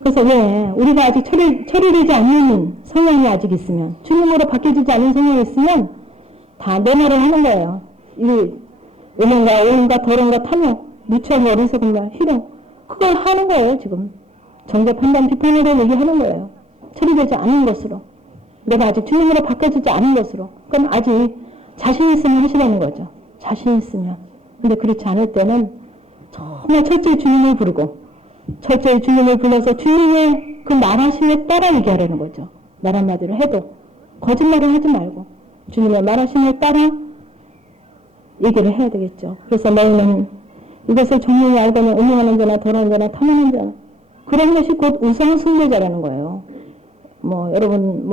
그래서 왜 우리가 아직 처리되지 않는 성향이 아직 있으면, 주님으로 바뀌어지지 않은 성향이 있으면 다 내 말을 하는 거예요. 이 음행과 오인과 더러움과 탐욕, 누추한 어리석음과 희롱, 그걸 하는 거예요. 지금 정죄 판단 비판으로 얘기하는 거예요. 처리되지 않은 것으로, 내가 아직 주님으로 바뀌어지지 않은 것으로. 그럼 아직 자신 있으면 하시라는 거죠. 자신 있으면. 근데 그렇지 않을 때는 정말 철저히 주님을 부르고, 철저히 주님을 불러서 주님의 그 말하심에 따라 얘기하라는 거죠. 말 한마디로 해도 거짓말을 하지 말고 주님의 말하심에 따라 얘기를 해야 되겠죠. 그래서 너희는 이것을 정령이 알거든 음행하는 자나 더러운 자나 탐하는 자나, 그런 것이 곧 우상 숭배자라는 거예요. 여러분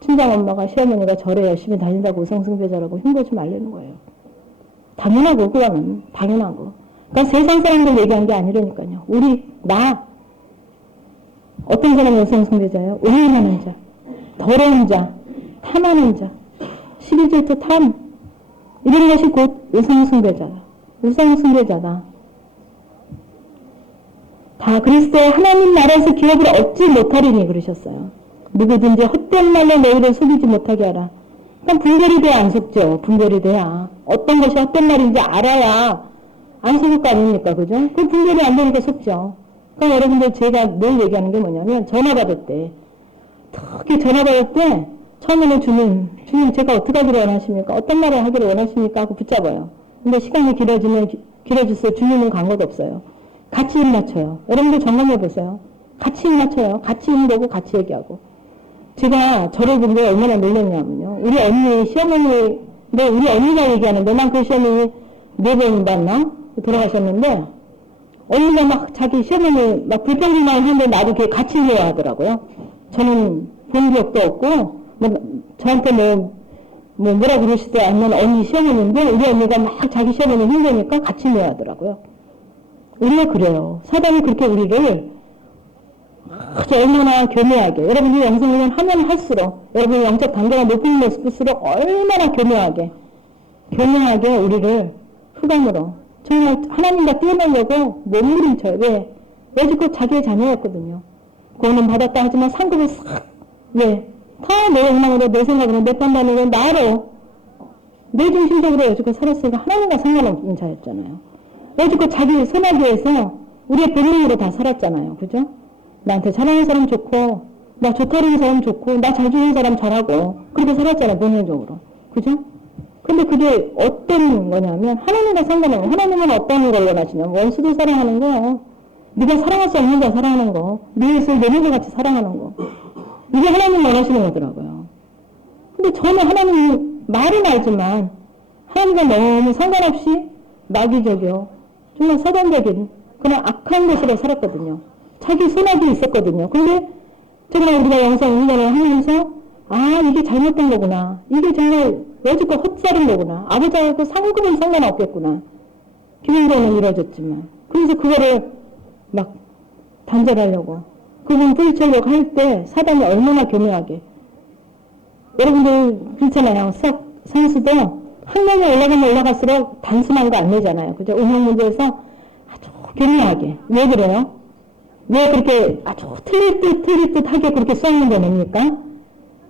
친정엄마가 시어머니가 절에 열심히 다닌다고 우상 숭배자라고 힘보지 말라는 거예요. 당연하고, 그거는 당연하고. 그러니까 세상 사람들 얘기한 게 아니라니까요. 어떤 사람이 우상 숭배자예요? 음행하는 자, 더러운 자, 탐하는 자, 시기 질투 탐, 이런 것이 곧 우상 숭배자다. 우상 숭배자다. 다 그리스도의 하나님 나라에서 기업을 얻지 못하리니 그러셨어요. 누구든지 헛된 말로 너희를 속이지 못하게 하라. 그럼 분별이 돼야 안 속죠. 분별이 돼야. 어떤 것이 헛된 말인지 알아야 안 속을 거 아닙니까? 그죠? 그 분별이 안 되니까 속죠. 그럼 여러분들 제가 늘 얘기하는 게 뭐냐면 전화 받을 때 특히 전화 받을 때 처음에는 주님 제가 어떻게 하기를 원하십니까? 어떤 말을 하기를 원하십니까? 하고 붙잡아요. 근데 시간이 길어질수록 주님은 광고도 없어요. 같이 입 맞춰요. 여러분들 점검해 보세요. 같이 입 맞춰요. 같이 입 보고 같이 얘기하고. 제가 저를 본 게 얼마나 놀랐냐면요. 우리 언니 시어머니, 우리 언니가 얘기하는데 난 그 시어머니 4번 봤나? 돌아가셨는데 언니가 막 자기 시어머니 막 불평불만 하는데 나도 그게 같이 해야 하더라고요. 저는 본 기억도 없고 저한테 뭐라 그러시지 않는 언니 시어머니인데 우리 언니가 막 자기 시어머니 힘드니까 같이 해야 하더라고요. 우리가 그래요. 사단이 그렇게 우리를 아주 얼마나 교묘하게 여러분이 영성훈련 하면 할수록 여러분이 영적 단계가 높은 모습일수록 얼마나 교묘하게 우리를 흑암으로 정말 하나님과 뛰어내려고 몸부림쳐요. 왜? 여지껏 자기의 자녀였거든요. 구원은 받았다 하지만 상급을 왜? 다 내 욕망으로 내 생각으로 내 판단으로 나로 내 중심적으로 여지껏 살았으니까 하나님과 상관없는 자였잖아요. 여지껏 자기 선하기 위해서 우리의 본능으로 다 살았잖아요. 그죠? 나한테 잘하는 사람 좋고 나 좋다는 사람 좋고 나 잘 주는 사람 잘하고 그렇게 살았잖아요. 본능적으로. 그죠? 근데 그게 어떤 거냐면 하나님과 상관없는 하나님은 어떤 걸 원하시냐면 원수도 사랑하는 거예요. 네가 사랑할 수 없는 자 사랑하는 거. 네 예수를 내 몸과 같이 사랑하는 거. 이게 하나님 원하시는 거더라고요. 근데 저는 하나님 말은 알지만 하나님과 너무 상관없이 마귀적이요. 정말 사단적인 그런 악한 것으로 살았거든요. 자기 손아귀 있었거든요. 근데 정말 우리가 영성 훈련을 하면서 이게 잘못된 거구나. 이게 정말 여지껏 헛살은 거구나. 아버지하고 상급은 상관없겠구나. 기본적으로는 이루어졌지만. 그래서 그거를 막 단절하려고. 그분 뿌리치려고 할 때 사단이 얼마나 교묘하게. 여러분들 그렇잖아요. 수학 산수도 학년이 올라가면 올라갈수록 단순한 거 안 내잖아요. 그죠? 응용 문제에서 아주 교묘하게. 왜 그래요? 왜 그렇게 아주 틀릴 듯 하게 그렇게 써있는 거 냅니까?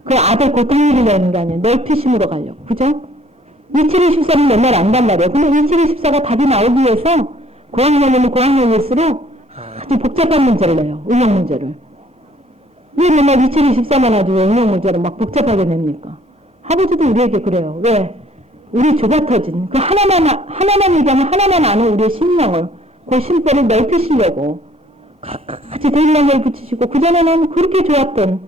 그 아들 고통일이 내는 게 아니에요. 넓히심으로 가려고. 그죠? 2724는 맨날 안단 말이에요. 근데 2724가 답이 나오기 위해서 고학년이면 고학년일수록 아주 복잡한 문제를 내요. 응용 문제를. 왜 맨날 2724만 아주 응용 문제를 막 복잡하게 냅니까? 아버지도 우리에게 그래요. 왜? 우리 좁아터진 그 하나만 얘기하면 하나만 아는 우리의 심령을 그 심뼈를 넓히시려고 같이 대일랑을 붙이시고 그전에는 그렇게 좋았던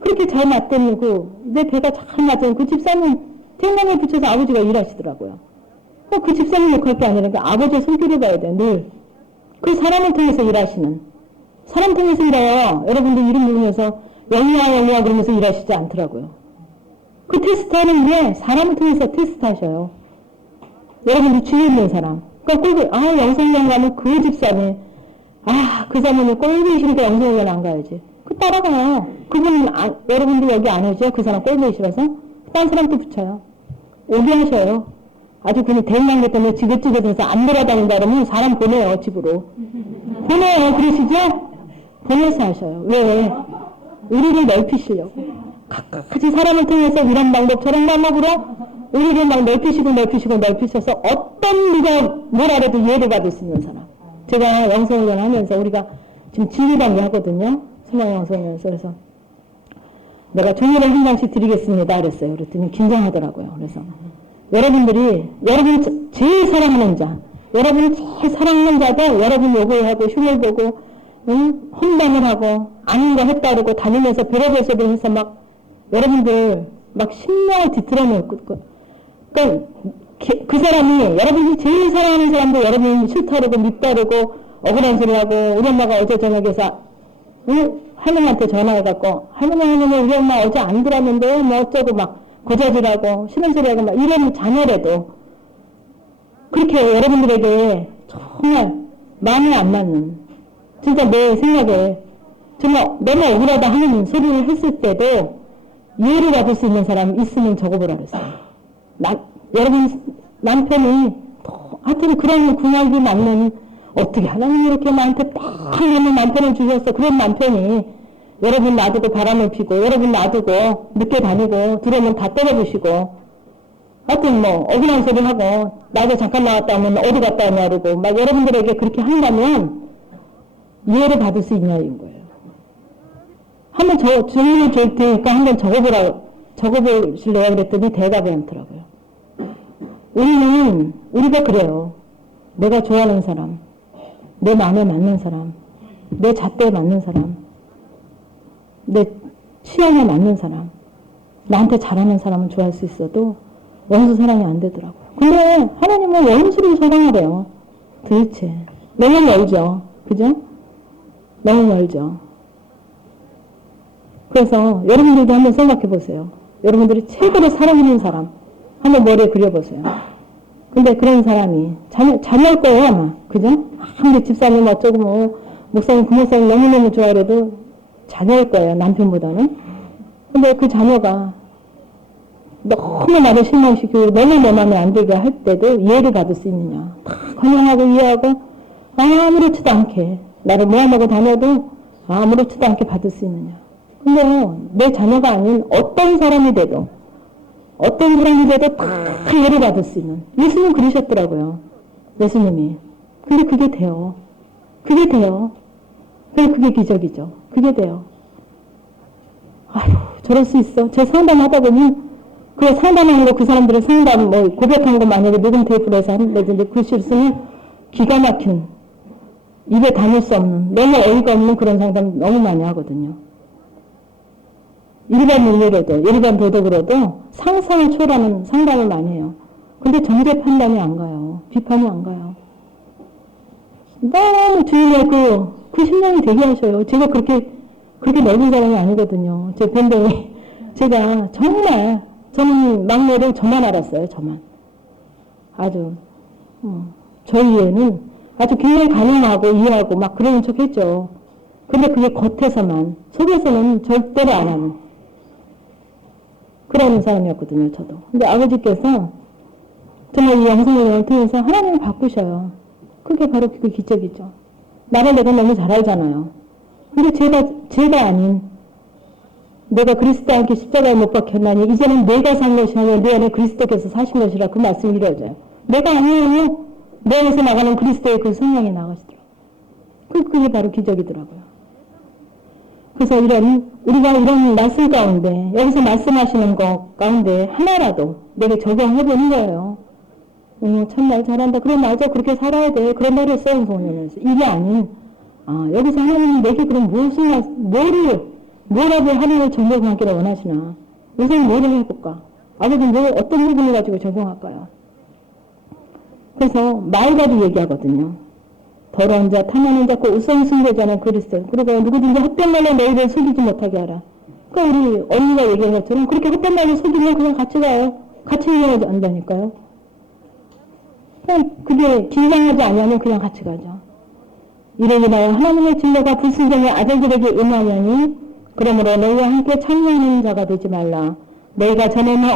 그렇게 잘 맞던 내 배가 잘 맞던 그 집사님 대일랑을 붙여서 아버지가 일하시더라고요. 그 집사님 역할 게 아니라 아버지의 손길을 봐야 돼. 늘. 그 사람을 통해서 일하시는 사람 통해서 일해요. 여러분들 이름 부르면서 영희야 그러면서 일하시지 않더라고요. 그 테스트하는 게 사람을 통해서 테스트하셔요. 여러분들 주위에 있는 사람. 그러니까 영성훈련 가면 그 집사님 그 사람은 꼴보기 싫으니까 영성훈련 안 가야지. 그 따라가요. 그분 여러분들 여기 안 오죠? 그 사람 꼴보기 싫어서? 딴 사람도 붙여요. 오게 하셔요. 아주 그냥 대인관계 때문에 지긋지긋해서 안 돌아다닌다 그러면 사람 보내요. 집으로. 보내요. 그러시죠? 보내서 하셔요. 왜? 우리를 넓히시려고. 같이 사람을 통해서 이런 방법 저런 방법으로 우리를 막 넓히셔서 어떤 누가 뭐라도 이해를 받을 수 있는 사람. 제가 영성훈련 하면서 우리가 지금 진리방위 하거든요. 신앙영성훈련에서. 그래서 내가 종이를 한 장씩 드리겠습니다. 그랬어요. 그랬더니 긴장하더라고요. 그래서 여러분 제일 사랑하는 자, 여러분 제일 사랑하는 자도 여러분 요구하고 흉을 보고 혼담을 하고 아닌 거 했다 그러고 다니면서 별의별 소리 해서 막 여러분들 막 심령을 뒤틀어놓고 그러니까 그 사람이 여러분이 제일 사랑하는 사람도 여러분이 싫다 그러고 밉다 그러고 억울한 소리 하고 우리 엄마가 어제 저녁에서 할머니한테 전화해갖고 할머니 우리 엄마 어제 안 들었는데 뭐 어쩌고 막 고자질하고 싫은 소리하고 막 이런 자녀라도 그렇게 여러분들에게 정말 마음에 안 맞는 진짜 내 생각에 정말 너무 억울하다 하는 소리를 했을 때도 이해를 받을 수 있는 사람 있으면 적어보라 그랬어요. 여러분 남편이 하여튼 그런 궁합이 맞는 어떻게 하나님이 이렇게 나한테 딱 하는 남편을 주셨어. 그런 남편이 여러분 놔두고 바람을 피고, 여러분 놔두고 늦게 다니고, 들어오면 다 때려부시고, 하여튼 뭐 억울한 소리 하고, 나도 잠깐 나왔다 하면 어디 갔다 왔냐 그러고, 막 여러분들에게 그렇게 한다면 이해를 받을 수 있냐는 거예요. 한번 질문을 줄 테니까 한번 적어보실래요? 그랬더니 대답이 않더라고요. 우리가 그래요. 내가 좋아하는 사람, 내 마음에 맞는 사람, 내 잣대에 맞는 사람, 내 취향에 맞는 사람, 나한테 잘하는 사람은 좋아할 수 있어도 원수 사랑이 안 되더라고요. 근데 하나님은 원수를 사랑하래요. 도대체. 너무 멀죠. 그죠? 너무 멀죠. 그래서 여러분들도 한번 생각해 보세요. 여러분들이 최고로 사랑하는 사람 한번 머리에 그려보세요. 근데 그런 사람이 자녀일 거예요 아마. 그죠? 아무리 집사님 어쩌고 뭐 목사님 그 목사님 너무너무 좋아해도 자녀일 거예요. 남편보다는. 근데 그 자녀가 너무 나를 실망시키고 너무 내 마음에 안 들게 할 때도 이해를 받을 수 있느냐. 다 관용하고 이해하고 아무렇지도 않게 나를 모함하고 다녀도 아무렇지도 않게 받을 수 있느냐. 근데 내 자녀가 아닌 어떤 사람이 돼도 어떤 사람이 돼도 다 이해를 받을 수 있는. 예수님 그러셨더라고요. 예수님이. 근데 그게 돼요. 그게 돼요. 그게 기적이죠. 그게 돼요. 아휴, 저럴 수 있어. 제 상담하다 보면, 그 상담하는 거, 그 사람들은 상담, 고백한 거 만약에 녹음 테이프로 해서 한다든지 글씨를 쓰면 기가 막힌, 입에 담을 수 없는, 너무 어이가 없는 그런 상담 너무 많이 하거든요. 일반 인류로도, 일반 도덕으로도 상상을 초월하는 상담을 많이 해요. 근데 정죄 판단이 안 가요. 비판이 안 가요. 너무 주인의 그 심령이 되게 하셔요. 제가 그렇게 넓은 사람이 아니거든요. 제 본동이. 제가 정말, 저는 막내를 저만 알았어요. 저만. 아주, 저희 애는 아주 굉장히 가능하고 이해하고 막 그러는 척 했죠. 근데 그게 겉에서만, 속에서는 절대로 안 하는 그런 사람이었거든요. 저도. 근데 아버지께서 정말 이 영성을 통해서 하나님을 바꾸셔요. 그게 바로 그 기적이죠. 나를 내가 너무 잘 알잖아요. 근데 제가 아닌, 내가 그리스도와 함께 십자가에 못 박혔나니 이제는 내가 산 것이 아니라 내 안에 그리스도께서 사신 것이라 그 말씀이 이루어져요. 내가 아니에요. 내 안에서 나가는 그리스도의 그 성령이 나가시더라고요. 그게 바로 기적이더라고요. 그래서 우리가 이런 말씀 가운데, 여기서 말씀하시는 것 가운데 하나라도 내가 적용해보는 거예요. 참말 잘한다. 그래, 맞아. 그렇게 살아야 돼. 그런 말을 써요, 소년에서. 이게 아닌, 여기서 하나님이 내게 그럼 뭐라도 하나님을 적용하기를 원하시나. 우선 뭐를 해볼까? 아버지 어떤 부분을 가지고 적용할까요? 그래서 말가리 얘기하거든요. 더러운 자, 탐하는 자, 우상 숭배자는 그리스도. 그리고 누구든지 헛된 말로 너희를 속이지 못하게 하라. 그러니까 우리 언니가 얘기한 것처럼 그렇게 헛된 말로 속이면 그냥 같이 가요. 같이 얘기하지 않다니까요. 그냥 그게 긴장하지 않으면 그냥 같이 가죠. 이러기나요 하나님의 진노가 불순종의 아들들에게 임하냐니 그러므로 너희와 함께 참여하는 자가 되지 말라. 너희가 전에는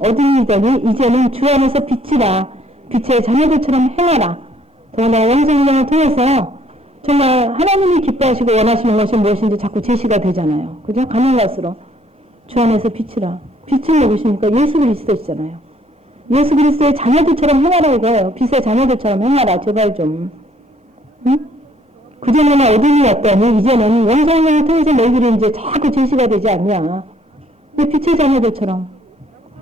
어둠이더니 이제는 주 안에서 빛이라. 빛의 자녀들처럼 행하라. 더구나 영성령을 통해서 정말 하나님이 기뻐하시고 원하시는 것이 무엇인지 자꾸 제시가 되잖아요. 그죠? 가는 갈수록 주 안에서 빛이라. 빛은 누구십니까? 예수 그리스도시잖아요. 예수 그리스도의 자녀들처럼 행하라 이거예요. 빛의 자녀들처럼 행하라. 제발 좀. 응? 그전에는 어둠이었더니 이제는 영성령을 통해서 너희들이 이제 자꾸 제시가 되지 않냐. 왜 빛의 자녀들처럼.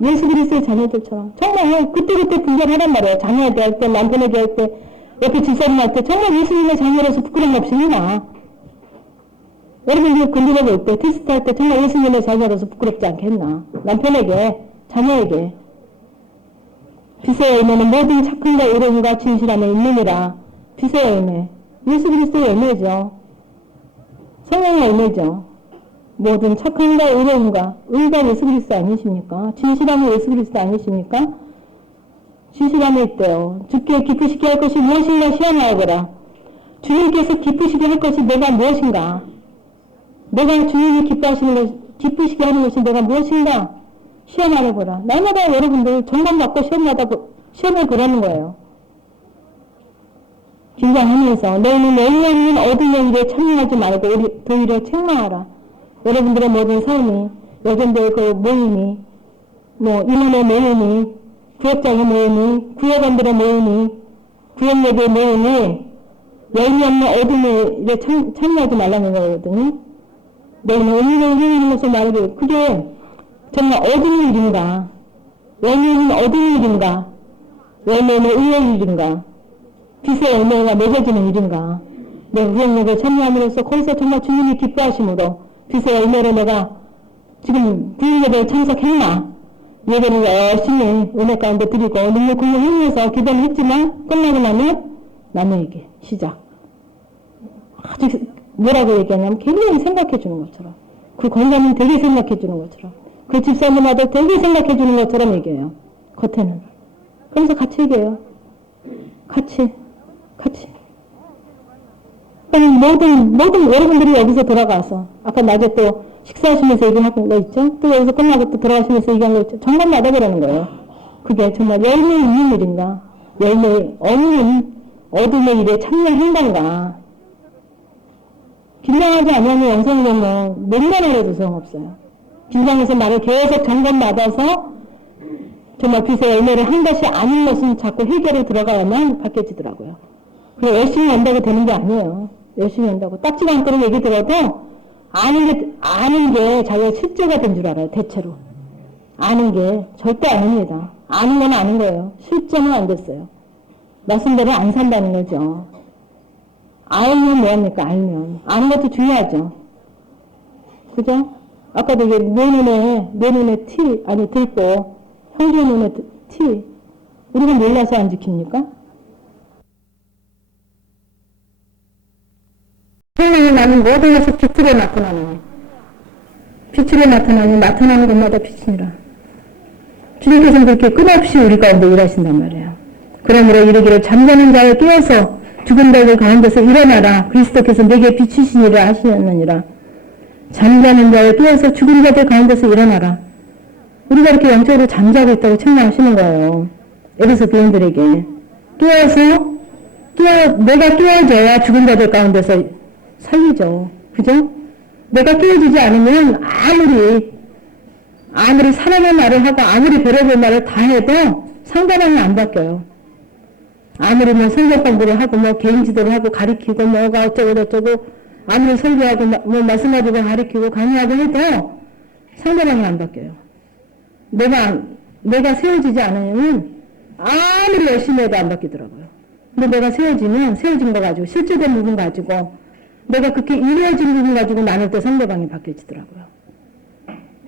예수 그리스도의 자녀들처럼. 정말 그때그때 분별하란 말이에요. 자녀에 대할 때, 남편에 대할 때, 옆에 집사님 할 때 정말 예수님의 자녀로서 부끄러움 없이 해나. 여러분들 근리가 볼 때, 테스트 할 때 정말 예수님의 자녀로서 부끄럽지 않겠나. 남편에게, 자녀에게. 빛의 열매는 모든 착함과 의로움과 진실함에 있느니라. 빛의 열매. 예수 그리스도의 열매죠. 성령의 열매죠. 모든 착함과 의로움과 의가 예수 그리스도 아니십니까? 진실함이 예수 그리스도 아니십니까? 진실함이 있대요. 주께 기쁘시게 할 것이 무엇인가 시험하여보라. 주님께서 기쁘시게 할 것이 내가 무엇인가? 내가 주님이 기쁘시게 하는 것이 내가 무엇인가? 시험하여보라. 날마다 여러분들 점검 받고 시험을 보라는 거예요. 긴장하면서 너희는 영원히 어둠의 일에 참여하지 말고 오히려 책망하라. 여러분들의 모든 삶이, 여전들 그 모임이, 임원의 모임이, 구역장의 모임이, 구역원들의 모임이, 구역예배 모임이 열매 없는 어둠의 일에 참여하지 말라는 거거든요. 너희는 의미를 행하는 것을 말하고, 그게 정말 어둠의 일인가? 열매는 어둠의 일인가? 열매는 의의 일인가? 빛의 열매가 맺어지는 일인가? 내가 구역예배에 참여함으로써 거기서 정말 주님이 기뻐하심으로 빛의 열매를 내가 지금 구역예배에 참석했나? 예배를 열심히 은혜 가운데 드리고 능력 공유하면서 기도는 했지만 끝나고 나면 남에게 시작. 아주 뭐라고 얘기하냐면 굉장히 생각해 주는 것처럼, 그 권사님 되게 생각해 주는 것처럼, 그 집사님하고 되게 생각해 주는 것처럼 얘기해요. 겉에는. 그래서 같이 얘기해요. 같이. 모든 여러분들이 여기서 돌아가서 아까 낮에 또 식사하시면서 얘기한 거 있죠? 또 여기서 끝나고 또 돌아가시면서 얘기한 거 있죠? 정말 받아보라는 거예요. 그게 정말 열매 있는 일인가? 열매 없는 어둠의 일에 참여한단가? 긴장하지 않으면 영성경은 몇만 원에도 소용없어요. 긴장해서 나를 계속 점검받아서 정말 빛의 열매를 한 것이 아닌 것은 자꾸 해결에 들어가야만 바뀌어지더라고요. 그래서 열심히 한다고 되는 게 아니에요. 열심히 한다고. 딱지가 않도록 얘기 들어도 아는 게 자기가 실제가 된 줄 알아요. 대체로. 아는 게 절대 아닙니다. 아는 건 아는 거예요. 실제는 안 됐어요. 말씀대로 안 산다는 거죠. 알면 뭐합니까? 알면. 아는 것도 중요하죠. 그죠? 아까도 이게 내 눈에 들고, 형제 눈에 티. 우리가 몰라서 안 지킵니까? 성령이 나는 모든 것을 빛으로 나타나는, 빛으로 나타나는 것마다 빛이니라. 주님께서는 그렇게 끝없이 우리 가운데 일하신단 말이에요. 그러므로 이르기를 잠자는 자를 깨워서 죽은 자들 가운데서 일어나라. 그리스도께서 내게 비추시니라 하시느니라. 잠자는 자를 깨워서 죽은 자들 가운데서 일어나라. 우리가 이렇게 영적으로 잠자고 있다고 책망하시는 거예요. 에베소 교인들에게. 내가 깨워져야 죽은 자들 가운데서 살리죠. 그죠? 내가 깨워지지 않으면 아무리 사랑의 말을 하고 아무리 별의별 말을 다 해도 상대방이 안 바뀌어요. 아무리 성경 공부를 하고 개인 지도를 하고 가르치고 뭐가 어쩌고 아무리 설교하고 말씀하고 가르치고 강의하고 해도 상대방이 안 바뀌어요. 내가 세워지지 않으면 아무리 열심히 해도 안 바뀌더라고요. 근데 내가 세워진 거 가지고 실제된 부분 가지고 내가 그렇게 이루어진 부분 가지고 나눌 때 상대방이 바뀌어지더라고요.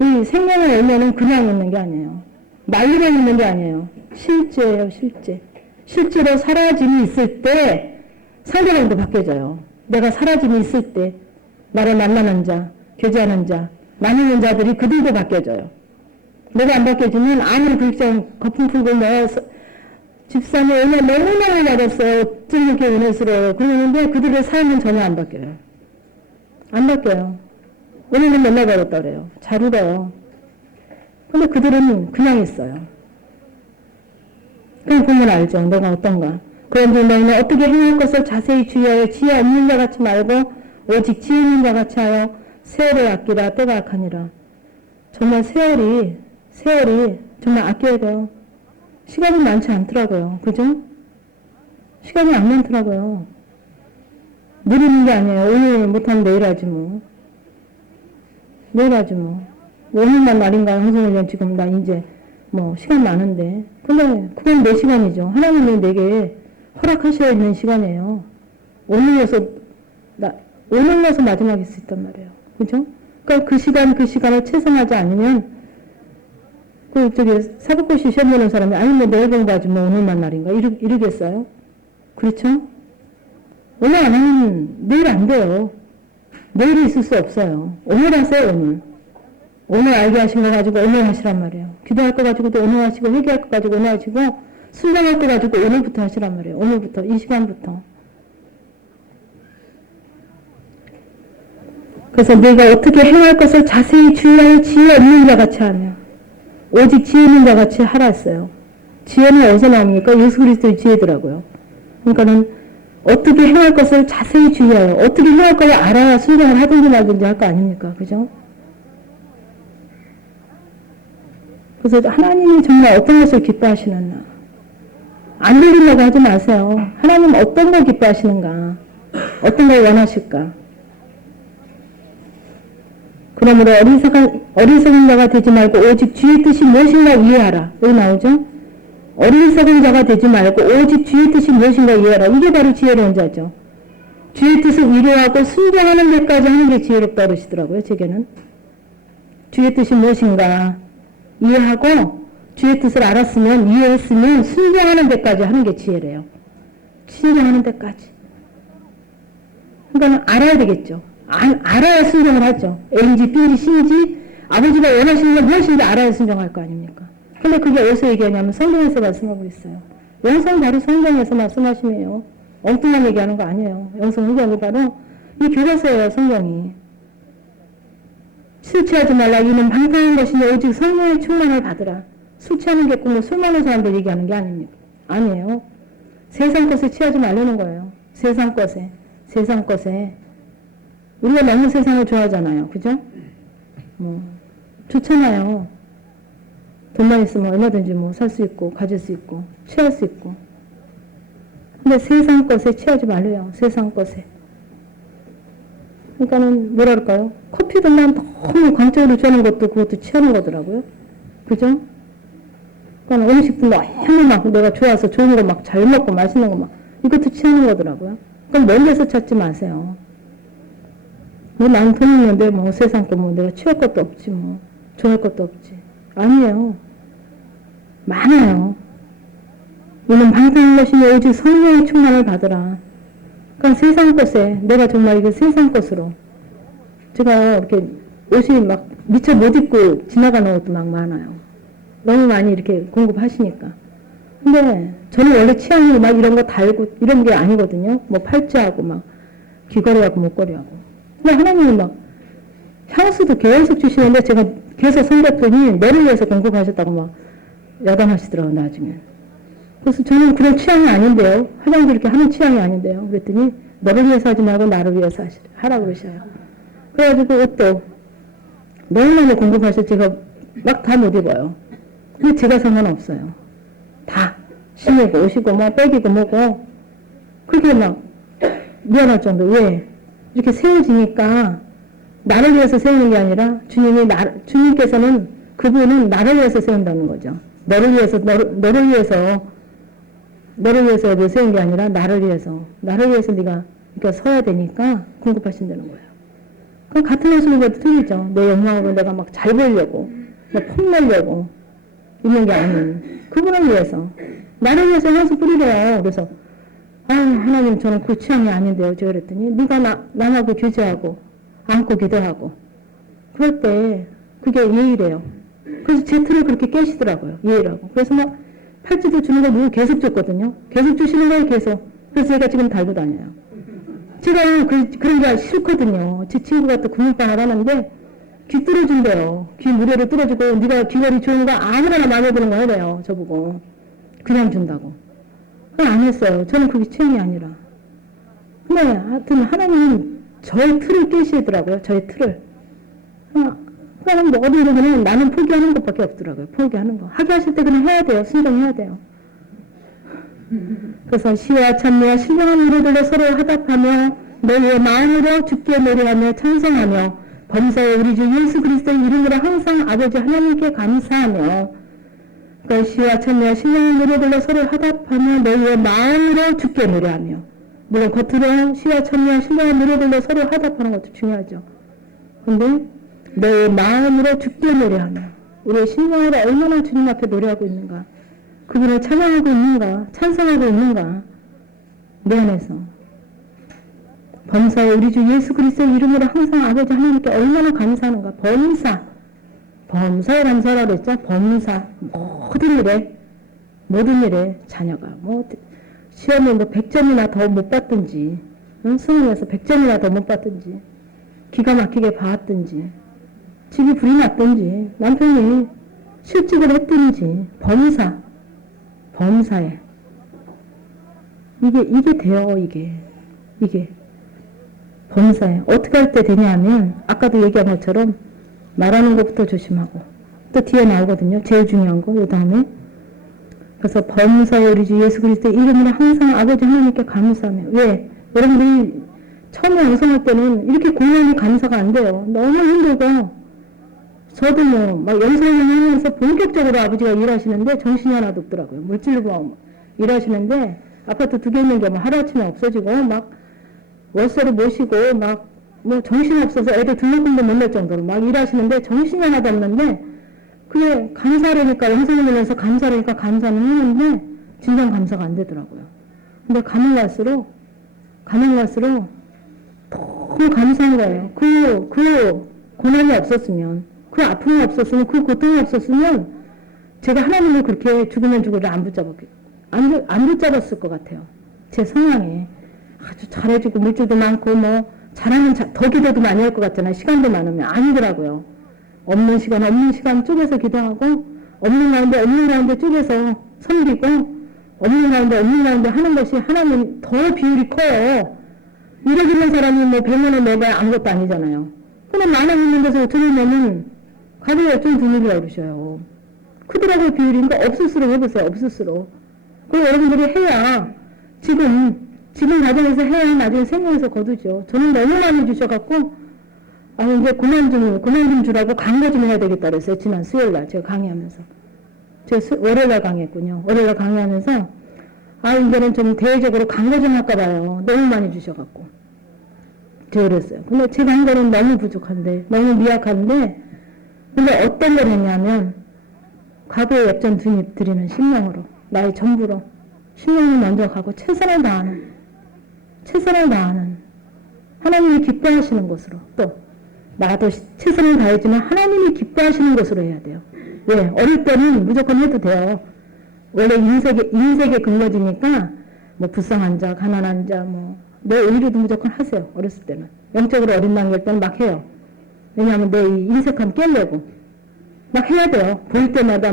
이 생명의 열매는 그냥 있는 게 아니에요. 말로만 있는 게 아니에요. 실제예요, 실제. 실제로 사라짐이 있을 때 상대방도 바뀌어져요. 내가 사라짐이 있을 때 나를 만나는 자, 교제하는 자, 나누는 자들이 그들도 바뀌어져요. 내가 안 바뀌어지면 아무리 불장 거품 풀고 집사님 은혜 너무 많이 받았어요. 어쩜 이렇게 은혜스러워요. 그러는데 그들의 삶은 전혀 안 바뀌어요. 안 바뀌어요. 은혜는 맨날 받았다 그래요. 잘 울어요. 근데 그들은 그냥 있어요. 그냥 보면 알죠. 내가 어떤가. 그런데 너희는 어떻게 행할 것을 자세히 주의하여 지혜 없는 자 같이 말고 오직 지혜 있는 자 같이 하여 세월을 아끼라. 때가 악하니라. 정말 세월이 정말 아껴야 돼요. 시간이 많지 않더라고요. 그죠? 시간이 안 많더라고요. 누리는 게 아니에요. 오늘 못하면 내일 하지 뭐. 오늘만 날인가 항상 지금 나 이제 시간 많은데. 근데 그건 내 시간이죠. 하나님이 내게 허락하셔야 있는 시간이에요. 오늘로서 마지막일 수 있단 말이에요. 그죠? 그러니까 그 시간을 최선하지 않으면 사법고시 시험 보는 사람이 내일 공부하지 오늘만 날인가 이러겠어요? 그렇죠? 오늘 안 하면 내일 안 돼요. 내일이 있을 수 없어요. 오늘 하세요, 오늘. 오늘 알게 하신 거 가지고 오늘 하시란 말이에요. 기도할 거 가지고도 오늘 하시고, 회개할 거 가지고 오늘 하시고, 순종할 거 가지고 오늘부터 하시란 말이에요. 오늘부터, 이 시간부터. 그래서 내가 어떻게 행할 것을 자세히 주의하여 지혜 없는 자 같이 하며, 오직 지혜 있는 자 같이 하라 했어요. 지혜는 어디서 나옵니까? 예수 그리스도의 지혜더라고요. 그러니까는 어떻게 행할 것을 자세히 주의해요. 어떻게 행할 걸 알아야 순종을 하든지 말든지 할 거 아닙니까? 그죠? 그래서 하나님이 정말 어떤 것을 기뻐하시는가? 안 들리려고 하지 마세요. 하나님 어떤 걸 기뻐하시는가? 어떤 걸 원하실까? 그러므로 어리석은 자가 되지 말고 오직 주의 뜻이 무엇인가 이해하라. 여기 나오죠? 어리석은 자가 되지 말고 오직 주의 뜻이 무엇인가 이해하라. 이게 바로 지혜로운 자죠. 주의 뜻을 이해하고 순종하는 데까지 하는 게 지혜롭다 그러시더라고요. 제게는. 주의 뜻이 무엇인가 이해하고 주의 뜻을 알았으면 이해했으면 순종하는 데까지 하는 게 지혜래요. 순종하는 데까지. 그러니까 알아야 되겠죠. 알아야 순종을 하죠. A인지 B인지 C인지 아버지가 원하시는 게 무엇인지 알아야 순종할 거 아닙니까? 근데 그게 어디서 얘기하냐면 성경에서 말씀하고 있어요. 영성 바로 성경에서 말씀하시네요. 엉뚱한 얘기하는 거 아니에요. 영성 성경이 바로 이 교과서예요. 성경이. 술 취하지 말라. 이는 방탕한 것이니 오직 성령의 충만을 받으라. 술 취하는 게 있고 뭐 술 먹는 사람들 얘기하는 게 아닙니까? 아니에요. 세상 것에 취하지 말라는 거예요. 세상 것에. 세상 것에. 우리가 너무 세상을 좋아하잖아요. 그죠? 좋잖아요. 돈만 있으면 얼마든지 뭐 살 수 있고, 가질 수 있고, 취할 수 있고. 근데 세상 것에 취하지 말래요. 세상 것에. 그러니까는 뭐라 그럴까요? 커피도만 너무 광적으로 주는 것도 그것도 취하는 거더라고요. 그죠? 그러니까 음식도 너무 막 내가 좋아서 좋은 거 막 잘 먹고 맛있는 거 막 이것도 취하는 거더라고요. 그럼 먼 데서 찾지 마세요. 뭐 난 돈 있는데 뭐 세상 거 뭐 내가 취할 것도 없지 뭐 좋아할 것도 없지. 아니에요. 많아요. 이는 방탕한 것이니 오직 성령의 충만을 받으라. 그러니까 세상 것에 내가 정말 이게 세상 것으로 제가 이렇게 옷이 막 미처 못 입고 지나가는 옷도 막 많아요. 너무 많이 이렇게 공급하시니까. 근데 저는 원래 취향이 막 이런 거 달고 이런 게 아니거든요. 뭐 팔찌하고 막 귀걸이하고 목걸이하고. 근데 하나님은 막 향수도 계속 주시는데 제가 계속 섬겼더니 너를 위해서 공급하셨다고 막 야단하시더라고요. 나중에. 그래서 저는 그런 취향이 아닌데요. 화장도 이렇게 하는 취향이 아닌데요. 그랬더니 너를 위해서 하지 말고 나를 위해서 하라고 그러셔요. 그래가지고 옷도 너무너무 공급하셔서 제가 막 다 못 입어요. 근데 제가 상관없어요. 다 신이고 옷이고 뭐 백이고 뭐고 그렇게 막 미안할 정도. 왜? 이렇게 세워지니까 나를 위해서 세우는 게 아니라 주님께서는 그분은 나를 위해서 세운다는 거죠. 너를 위해서 뭐 세운 게 아니라 나를 위해서 네가 그러니까 서야 되니까 공급하신다는 거예요. 그럼 같은 옷을 입어도 틀리죠. 내 영광으로 내가 막 잘 보이려고 폼내려고 입는 게 아닌 그분을 위해서 나를 위해서 향수 뿌리래요. 그래서 하나님 저는 그 취향이 아닌데요. 제가 그랬더니 네가 남하고 교제하고 안고 기도하고 그럴 때 그게 예의래요. 그래서 제 틀을 그렇게 깨시더라고요. 예의라고. 그래서 막 팔찌도 주는 거 누구 계속 줬거든요. 계속 주시는 거예요. 계속. 그래서 제가 지금 달고 다녀요. 제가 그런 게 싫거든요. 제 친구가 또 금융방을 하는데 귀 뚫어준대요. 귀 무료로 뚫어주고 네가 귀걸이 좋은 거 아무거나 마음에 드는 거 해래요. 저보고. 그냥 준다고. 그건 안 했어요. 저는 그게 취향이 아니라. 근데 하여튼 하나님은 저의 틀을 깨시더라고요. 저의 틀을. 그냥 뭐 어디 그냥 나는 포기하는 것밖에 없더라고요. 포기하는 거. 하게 하실 때 그냥 해야 돼요. 순종해야 돼요. 그래서 시와 찬미와 신령한 노래들로 서로 화답하며 너희의 마음으로 주께 노래하며 찬송하며 범사에 우리 주 예수 그리스도의 이름으로 항상 아버지 하나님께 감사하며 그 시와 찬미와 신령한 노래들로 서로 화답하며 너희의 마음으로 주께 노래하며 물론 겉으로 시와 찬미와 신령한 노래들로 서로 화답하는 것도 중요하죠. 근데 너의 마음으로 주께 노래하며 우리의 신령으로 얼마나 주님 앞에 노래하고 있는가 그분을 찬양하고 있는가 찬송하고 있는가 내 안에서 범사에 우리 주 예수 그리스도의 이름으로 항상 아버지 하나님께 얼마나 감사하는가 범사에 감사하라고 했죠. 범사 모든 일에 자녀가 뭐 시험에 뭐 100점이나 더 못 받든지 수능에서 100점이나 더 못 받든지 기가 막히게 봐왔든지 집이 불이 났든지 남편이 실직을 했든지 범사에 이게 돼요, 이게. 범사에. 어떻게 할 때 되냐 하면, 아까도 얘기한 것처럼, 말하는 것부터 조심하고, 또 뒤에 나오거든요. 제일 중요한 거, 요 다음에. 그래서 범사에 우리 주 예수 그리스도의 이름으로 항상 아버지 하나님께 감사하며. 왜? 여러분들이 처음에 양성할 때는 이렇게 고난이 감사가 안 돼요. 너무 힘들고, 저도 막 영성을 하면서 본격적으로 아버지가 일하시는데 정신이 하나도 없더라고요. 물질로 일하시는데 아파트 2개 있는 게 하루아침에 없어지고 막 월세를 모시고 막 뭐 정신 없어서 애들 등록금도 못 낼 정도로 막 일하시는데 정신이 하나도 없는데 그게 감사하니까 영성을 하면서 감사하니까 감사는 하는데 진정 감사가 안 되더라고요. 근데 가면 갈수록 너무 감사한 거예요. 그 고난이 없었으면, 그 아픔이 없었으면, 그 고통이 없었으면, 제가 하나님을 그렇게 죽으면 죽어도 안 붙잡았을 것 같아요. 제 성향에. 아주 잘해주고, 물질도 많고, 잘하면 더 기도도 많이 할 것 같잖아요. 시간도 많으면. 아니더라고요. 없는 시간 쪼개서 기도하고, 없는 가운데 쪼개서 섬기고, 없는 가운데 하는 것이 하나님 더 비율이 커요. 1억 있는 사람이 100만원 내봐야 아무것도 아니잖아요. 근데 만원 있는 데서 5천원 내면 가족이 어쩜 드물이라고 그러셔요. 크더라고요, 비율이. 그러니까 없을수록 해보세요, 없을수록. 그리고 여러분들이 해야, 지금 가정에서 해야 나중에 생명에서 거두죠. 저는 너무 많이 주셔갖고, 이제 그만 좀 주라고 강거 좀 해야 되겠다 그랬어요. 지난 수요일날 제가 강의하면서. 제가 월요일날 강의했군요. 월요일날 강의하면서, 이제는 좀 대외적으로 강거 좀 할까 봐요. 너무 많이 주셔갖고. 제가 그랬어요. 근데 제가 한 거는 너무 부족한데, 너무 미약한데, 근데 어떤 걸 했냐면, 과거의 엽전 드리는 심령으로, 나의 전부로, 심령을 먼저 가고, 최선을 다하는, 하나님이 기뻐하시는 것으로, 또, 나도 최선을 다했지만, 하나님이 기뻐하시는 것으로 해야 돼요. 왜? 어릴 때는 무조건 해도 돼요. 원래 인색에 근거지니까, 불쌍한 자, 가난한 자, 내 의리도 무조건 하세요. 어렸을 때는. 영적으로 어린 단계일 때는 막 해요. 왜냐하면 내 인색함 깨려고. 막 해야 돼요. 보일 때마다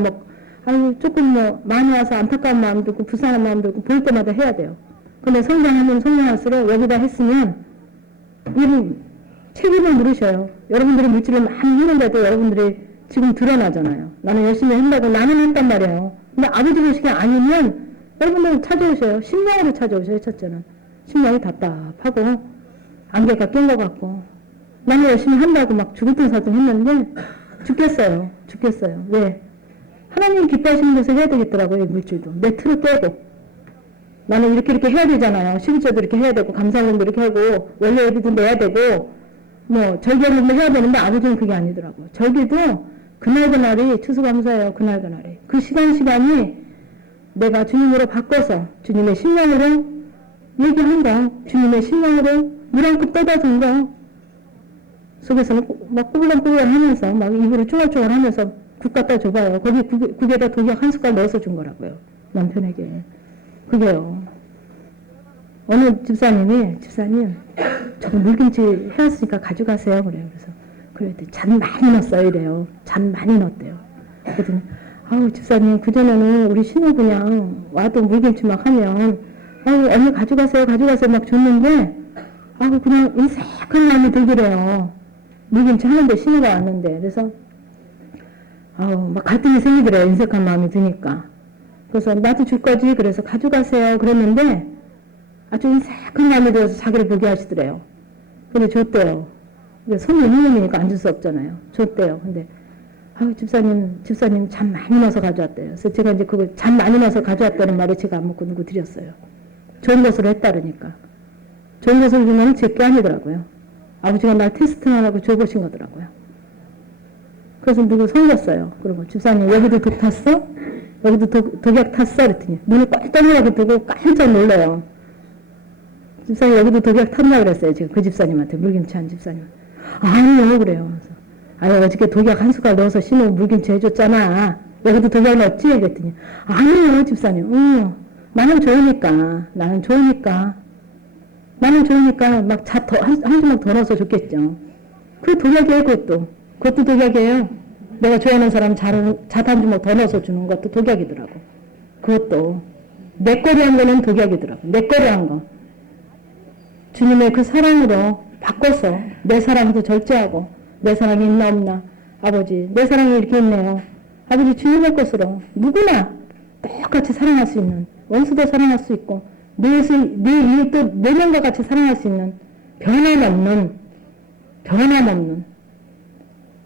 조금 많이 와서 안타까운 마음도 있고, 불쌍한 마음도 있고, 보일 때마다 해야 돼요. 근데 성장할수록 여기다 했으면, 책임을 물으셔요. 여러분들이 물질을 많이 했는데도 여러분들이 지금 드러나잖아요. 나는 열심히 한다고 나는 했단 말이에요. 근데 아버지 보시기 아니면 여러분들 찾아오셔요. 심령으로 찾아오셔요. 첫째는. 심령이 답답하고 안개가 낀 것 같고 나는 열심히 한다고 막 죽을 듯 살듯 했는데 죽겠어요. 왜? 하나님 기뻐하시는 것을 해야 되겠더라고요. 물질도. 내 틀을 깨고 나는 이렇게 해야 되잖아요. 11조도 이렇게 해야 되고 감사원도 이렇게 하고 원래 예비도 내야 되고 절기하는 거 해야 되는데 아버지는 그게 아니더라고요. 절기도 그날이 추수감사예요. 그날이. 그 시간이 내가 주님으로 바꿔서 주님의 심령으로 얘기한 거, 주님의 심령으로 물 한 컵 떠다 준 거, 속에서 막 꾸불렁꾸불렁 하면서 막 입으로 쭈글쭈글 하면서 국 갖다 줘봐요. 거기 국에다 독약 한 숟갈 넣어서 준 거라고요. 남편에게. 그게요. 어느 집사님, 저거 물김치 해왔으니까 가져가세요. 그래요. 그랬더니 잔 많이 넣었어요. 이래요. 잔 많이 넣었대요. 그랬더니, 집사님, 그전에는 우리 신우 그냥 와도 물김치 막 하면, 언니 가져가세요. 막 줬는데, 그냥 인색한 마음이 들더래요. 물김치 하는데 신우가 왔는데. 그래서, 막 갈등이 생기더래요. 인색한 마음이 드니까. 그래서 나도 줄 거지. 그래서 가져가세요. 그랬는데, 아주 인색한 마음이 들어서 자기를 보게 하시더래요. 근데 줬대요. 손님 형님이니까 안 줄 수 없잖아요. 줬대요. 근데, 집사님 잔 많이 넣어서 가져왔대요. 그래서 제가 이제 그거 잔 많이 넣어서 가져왔다는 말에 제가 안 먹고 누구 드렸어요. 좋은 것으로 했다 그러니까. 좋은 것으로 주면 제게 아니더라고요. 아버지가 날 테스트하라고 줘보신 거더라고요. 그래서 누구 속였어요. 그리고 집사님 여기도 독 탔어? 여기도 독약 탔어? 그랬더니 눈을 꼴떡하게 뜨고 깜짝 놀래요. 집사님 여기도 독약 탔나 그랬어요. 지금 그 집사님한테 물김치 한 집사님. 아니요 그래요. 그래서 어저께 독약 한 숟갈 넣어서 신우 물김치 해줬잖아. 여기도 독약 넣었지? 그랬더니 아니요 집사님. 나는 좋으니까 막 한 주먹 더 넣어서 줬겠죠. 그 독약이에요. 그것도 독약이에요. 내가 좋아하는 사람 잣 한 주먹 더 넣어서 주는 것도 독약이더라고. 그것도 내 거리 한 거는 독약이더라고. 내 거리 한 거. 주님의 그 사랑으로 바꿔서 내 사랑도 절제하고 내 사랑이 있나 없나. 아버지 내 사랑이 이렇게 있네요. 아버지 주님의 것으로 누구나 똑같이 사랑할 수 있는, 원수도 사랑할 수 있고 내 이웃도 내 명과 같이 사랑할 수 있는 변함없는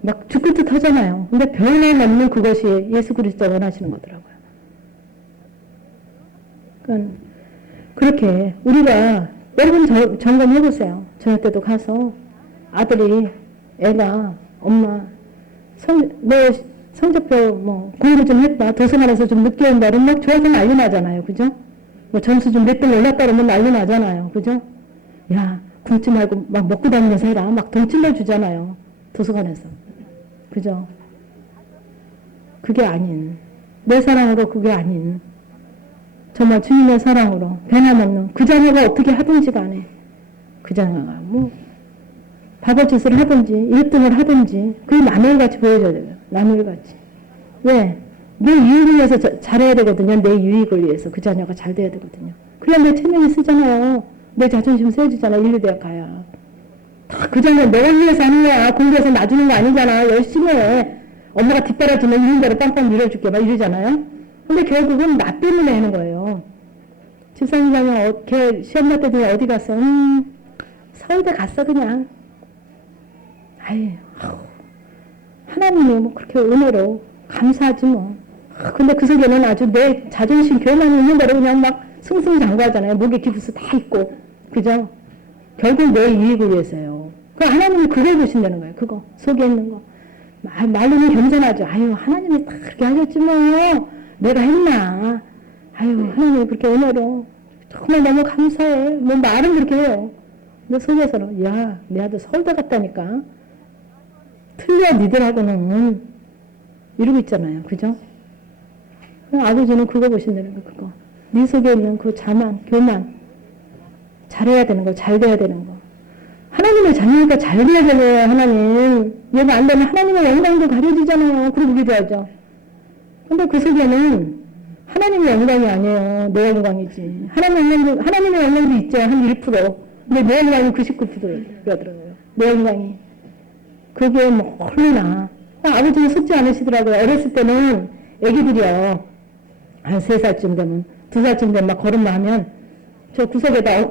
막 죽을 듯 하잖아요. 근데 변함없는 그것이 예수 그리스도가 원하시는 거더라고요. 그러니까 그렇게 우리가 여러분 점검해보세요. 저녁 때도 가서 아들이 애가 엄마 너 성적표 뭐 공부 좀 했다, 도서관에서 좀 늦게 온다 그러면 막 좋아서 난리 나잖아요. 그죠? 뭐 점수 좀 몇 등 올랐다 그러면 난리 나잖아요. 그죠? 야 굶지 말고 막 먹고 다니면서 해라. 막 돈 찔러주잖아요. 도서관에서. 그죠? 그게 아닌, 내 사랑으로 그게 아닌, 정말 주님의 사랑으로 변함없는 그 자녀가 어떻게 하든지 간에 그 자녀가 뭐 바보짓을 하든지 1등을 하든지 그게 남일같이 보여줘야 돼요. 남일같이. 왜? 내 유익을 위해서 잘해야 되거든요. 내 유익을 위해서 그 자녀가 잘 돼야 되거든요. 그래야 내 체면이 쓰잖아요. 내 자존심 세워주잖아. 인류대학 가야. 다 그 자녀 내가 위해서 하는 거야. 공부해서 놔주는 거 아니잖아. 열심히 해. 엄마가 뒷바라지면 이런 대로 빵빵 밀어줄게. 막 이러잖아요. 근데 결국은 나 때문에 하는 거예요. 집사님 자녀 걔 시험 날 때도 어디 갔어? 서울대 갔어 그냥. 아이, 하나님이 뭐 그렇게 은혜로 감사하지 뭐. 근데 그 속에는 아주 내 자존심 교만이 있는 대로 그냥 막 승승장구하잖아요. 목에 기부스 다 있고. 그죠? 결국 내 유익을 위해서요. 그 하나님이 그걸 보신다는 거예요. 그거. 속에 있는 거. 말로는 겸손하죠. 아유, 하나님이 다 그렇게 하셨지 뭐. 내가 했나. 아유, 하나님이 그렇게 은혜로. 정말 너무 감사해. 뭐 말은 그렇게 해요. 근데 속에서는, 야, 내 아들 서울대 갔다니까. 틀려, 니들하고는. 이러고 있잖아요. 그죠? 아버지는 그거 보신다는 거, 그거. 네 속에 있는 그 자만, 교만. 잘해야 되는 거, 잘 돼야 되는 거. 하나님의 자녀니까 잘 돼야 되네요, 하나님. 얘가 안 되면 하나님의 영광도 가려지잖아요. 그러고 기도하죠. 근데 그 속에는 하나님의 영광이 아니에요. 내 영광이지. 하나님의 영광도 있죠. 한 1%. 근데 내 영광이 99%더라고요. 내 영광이. 그게 뭐, 홀리나. 아버지는 속지 않으시더라고요. 어렸을 때는 애기들이요. 한 3살쯤 되면, 2살쯤 되면 막 걸음마 하면, 저 구석에다,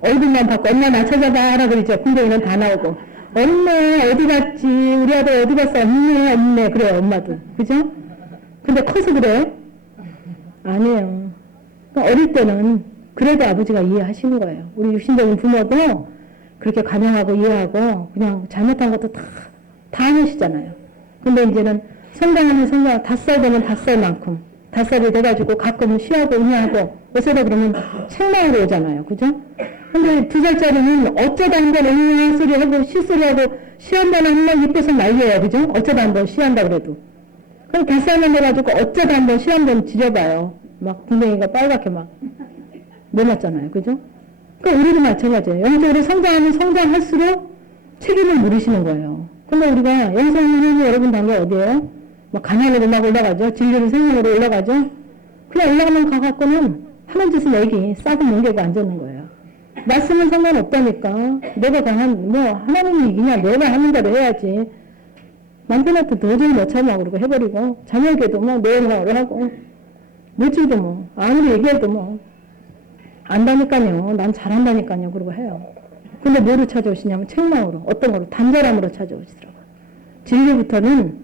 얼굴만 받고, 엄마 나 찾아봐. 하라 그러죠. 궁뎅이는 다 나오고. 엄마, 어디 갔지? 우리 아들 어디 갔어? 없네. 그래요, 엄마도. 그죠? 근데 커서 그래요? 아니에요. 그러니까 어릴 때는 그래도 아버지가 이해하시는 거예요. 우리 육신적인 부모도 그렇게 감형하고 이해하고 그냥 잘못한 것도 다 하시잖아요. 근데 이제는 성장하면 5살 되면 5살만큼 5살이 돼가지고 가끔은 쉬하고 응애하고 어쩌다 그러면 책망으로 오잖아요. 그죠? 근데 2살짜리는 어쩌다 한번 응애 소리 하고 시소리 하고 시한다는 한번 이뻐서 날려요. 그죠? 어쩌다 한번 시한다 그래도. 그럼 5살만 돼가지고 어쩌다 한번 시 한번 지져봐요. 막 궁뎅이가 빨갛게 막 넘었잖아요. 그죠? 그러니까 우리도 마찬가지예요. 영적으로 성장할수록 책임을 물으시는 거예요. 근데 우리가 영성하는 여러분 단계 어디예요? 막 가난으로 막 올라가죠. 진리로 생명으로 올라가죠. 그냥 올라가면 가갖고는 하는 짓은 애기 싸고 뭉개고 앉았는 거예요. 말씀은 상관없다니까. 내가 하나님이 이기냐. 내가 하는 대로 해야지. 남편한테 도저히 못 참아 그러고 해버리고 자녀에게도 내 영광으로 하고 물질도 아무리 얘기해도 안다니까요. 난 잘한다니까요. 그러고 해요. 근데 뭐로 찾아오시냐면 책망으로, 어떤 거로? 단절함으로 찾아오시더라고요. 진리부터는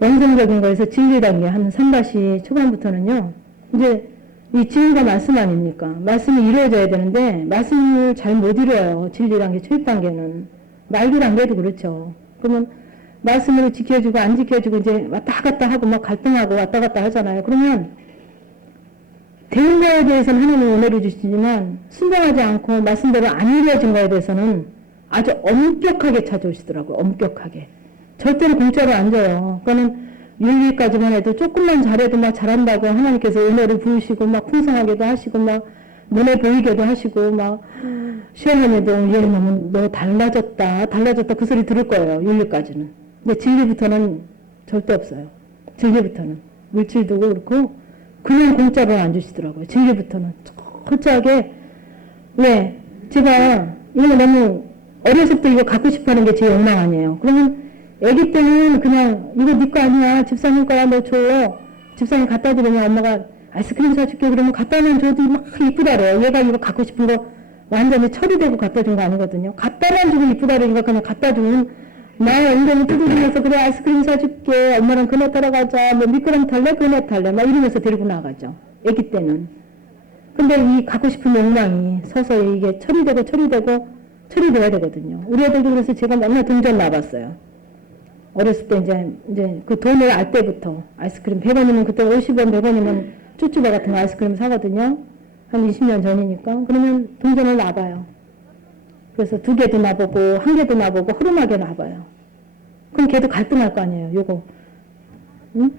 영성적인 거에서 진리 단계 한 3다시 초반부터는요. 이제 이 진리가 말씀 아닙니까? 말씀이 이루어져야 되는데 말씀을 잘 못 이루어요. 진리 단계 초입 단계는. 말기 단계도 그렇죠. 그러면 말씀으로 지켜주고 안 지켜주고 이제 왔다 갔다 하고 막 갈등하고 왔다 갔다 하잖아요. 그러면 되는 거에 대해서는 하나님은 은혜를 주시지만 순종하지 않고 말씀대로 안 이루어진 거에 대해서는 아주 엄격하게 찾아오시더라고요. 엄격하게. 절대로 공짜로 안 줘요. 그거는 윤리까지만 해도 조금만 잘해도 막 잘한다고 하나님께서 은혜를 부으시고 막 풍성하게도 하시고 막 눈에 보이게도 하시고 막 시어머니도 얘 너무 너 달라졌다 그 소리 들을 거예요. 윤리까지는. 근데 진리부터는 절대 없어요. 진리부터는. 물질도 그렇고 그냥 공짜로 안 주시더라고요. 징계부터는 철저하게. 왜? 제가 이거 너무 어렸을 때 이거 갖고 싶어하는 게 제 욕망 아니에요. 그러면 애기 때는 그냥 이거 네 거 아니야. 집사님 거야. 너 줘. 집사님 갖다 주면 엄마가 아이스크림 사줄게. 그러면 갖다만 줘도 막 이쁘다래요. 얘가 이거 갖고 싶은 거 완전히 처리되고 갖다 준 거 아니거든요. 갖다만 주고 이쁘다니까 그냥 갖다 주면 나 엉덩이 두드리면서 그래 아이스크림 사줄게. 엄마랑 그네 타러 가자. 뭐 미끄럼 탈래? 그네 탈래? 막 이러면서 데리고 나가죠. 애기 때는. 근데 이 갖고 싶은 욕망이 서서히 이게 처리돼야 되거든요. 우리 애들도 그래서 제가 맨날 동전 놔봤어요. 어렸을 때 이제 그 돈을 알 때부터 아이스크림 100원이면 그때 50원 100원이면 쭈쭈바 같은 거 아이스크림 사거든요. 한 20년 전이니까. 그러면 동전을 놔봐요. 그래서 2개도 놔보고 1개도 놔보고 허름하게 놔봐요. 그럼 걔도 갈등할 거 아니에요. 요거 응?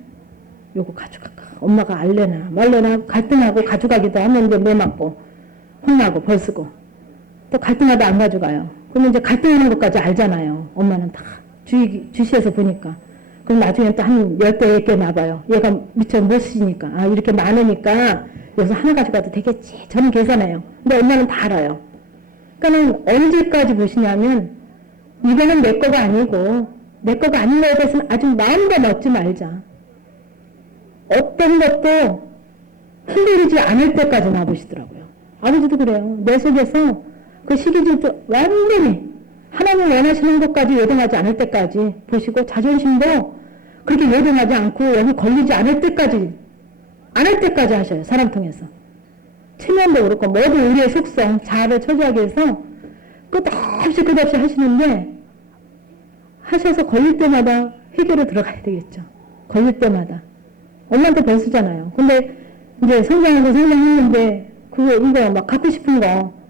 요거 가져갈까? 엄마가 알래나 말래나 갈등하고 가져가기도 하는데 매 맞고 혼나고 벌쓰고 또 갈등하다 안 가져가요. 그러면 이제 갈등하는 것까지 알잖아요. 엄마는 다 주시해서 보니까. 그럼 나중에 또 한 10개, 10개 놔봐요. 얘가 미처 못 쓰니까. 아, 이렇게 많으니까 여기서 하나 가져가도 되겠지. 저는 계산해요. 근데 엄마는 다 알아요. 그러니까 언제까지 보시냐면 이거는 내 거가 아니고 내 거가 아닌 거에 대해서는 아주 마음도 먹지 말자. 어떤 것도 흔들리지 않을 때까지 놔보시더라고요. 아버지도 그래요. 내 속에서 그 시기질도 완전히 하나님 원하시는 것까지 요동하지 않을 때까지 보시고 자존심도 그렇게 요동하지 않고 여기 걸리지 않을 때까지 하셔요. 사람 통해서. 체면도 그렇고 모든 우리의 속성, 자아를 처리하기 위해서 끝없이 하시는데 하셔서 걸릴 때마다 해결에 들어가야 되겠죠. 걸릴 때마다. 엄마한테 벌쓰잖아요. 근데 이제 성장했는데 이거 막 갖고 싶은 거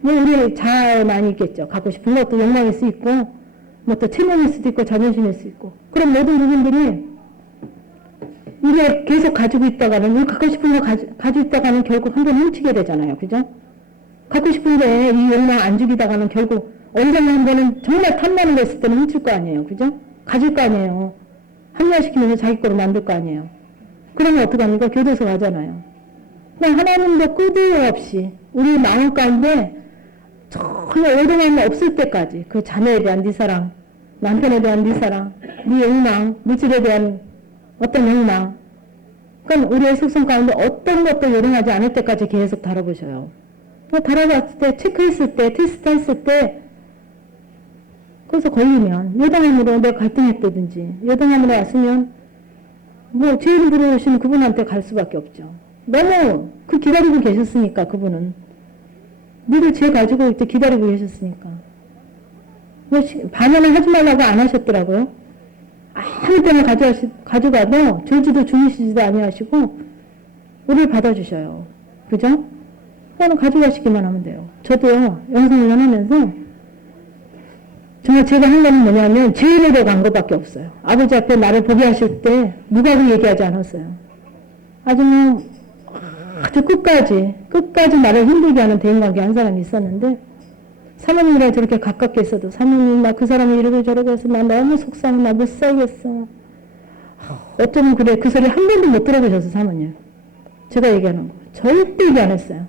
뭐 우리 자아에 많이 있겠죠. 갖고 싶은 것도 욕망일 수 있고 뭐 또 체면일 수도 있고 자존심일 수 있고 그런 모든 부분들이 이게 계속 가지고 있다가는 갖고 싶은 거 가지고 있다가는 결국 한 번 훔치게 되잖아요. 그죠? 갖고 싶은데 이 욕망 안 죽이다가는 결국 언젠가 한 번은 정말 탐나는 거 있을 때는 훔칠 거 아니에요. 그죠? 가질 거 아니에요. 합리화시키면서 자기 거로 만들 거 아니에요. 그러면 어떡합니까? 교도소 가잖아요. 그냥 하나님도 끄드없이 우리 마음 가운데 전혀 오동함이 없을 때까지 그 자녀에 대한 네 사랑, 남편에 대한 네 사랑, 네 욕망, 물질에 대한 어떤 욕망 그러니까 우리의 속성 가운데 어떤 것도 요동하지 않을 때까지 계속 다뤄보셔요. 다뤄봤을 때, 체크했을 때, 테스트 했을 때 거기서 걸리면 요동함으로 내가 갈등했다든지 요동함으로 왔으면 뭐 죄를 부르시는 그분한테 갈 수밖에 없죠. 너무 기다리고 계셨으니까 그분은 니들 죄 가지고 이렇게 기다리고 계셨으니까 반연을 하지 말라고 안 하셨더라고요. 아무 때나 가져가도 졸지도 주무시지도 아니하시고 우리를 받아주셔요. 그죠? 그거는 가져가시기만 하면 돼요. 저도요 영성을 하면서 정말 제가 한 거는 뭐냐면 죄인에 대해 간 것밖에 없어요. 아버지 앞에 나를 보게 하실 때 누가 그 얘기하지 않았어요. 아주 끝까지 나를 힘들게 하는 대인관계 한 사람이 있었는데 사모님이랑 저렇게 가깝게 있어도 사모님 나 그 사람이 이러고 저러고 해서 나 너무 속상해 나 못 살겠어. 어쩌면 그래 그 소리 한 번도 못 들어보셨어 사모님. 제가 얘기하는 거 절대 얘기 안 했어요.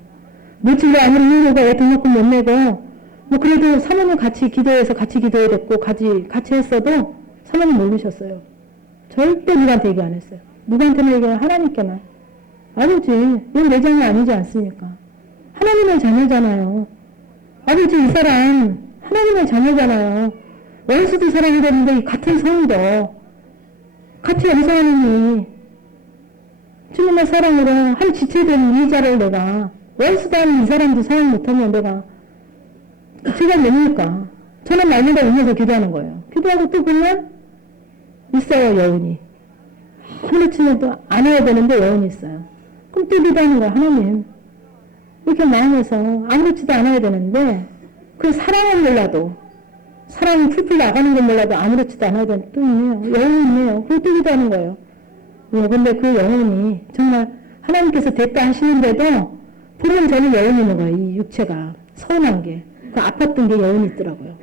물질로 아무리 힘들고 애 등록금 못 내고 뭐 그래도 사모님 같이 기도해서 같이 기도해야 됐고 같이 했어도 사모님 모르셨어요. 절대 누구한테 얘기 안 했어요. 누구한테는 얘기하면 하나님께만. 아버지 이건 내 자녀 아니지 않습니까? 하나님의 자녀잖아요. 아버지 이 사람 하나님의 자녀잖아요. 원수도 사랑해야 되는데 같은 성도 같이 영성하느니 주님의 사랑으로 한 지체된 이 자를 내가 원수도 아닌 이 사람도 사랑 못하면 내가 제가 뭡니까? 저는 날마다 울면서 기도하는 거예요. 기도하고 또 보면 있어요 여운이. 아무렇지도 않아야 되는데 여운이 있어요. 그럼 또 기도하는 거야. 하나님 이렇게 마음에서 아무렇지도 않아야 되는데 그 사랑은 몰라도 사랑이 풀풀 나가는 건 몰라도 아무렇지도 않아야 되는데 또 있네요. 여운이 있네요. 그걸 또 기도하는 거예요. 근데 그 여운이 정말 하나님께서 됐다 하시는데도 보면 저는 여운이 있는 거예요. 이 육체가 서운한 게 그 아팠던 게 여운이 있더라고요.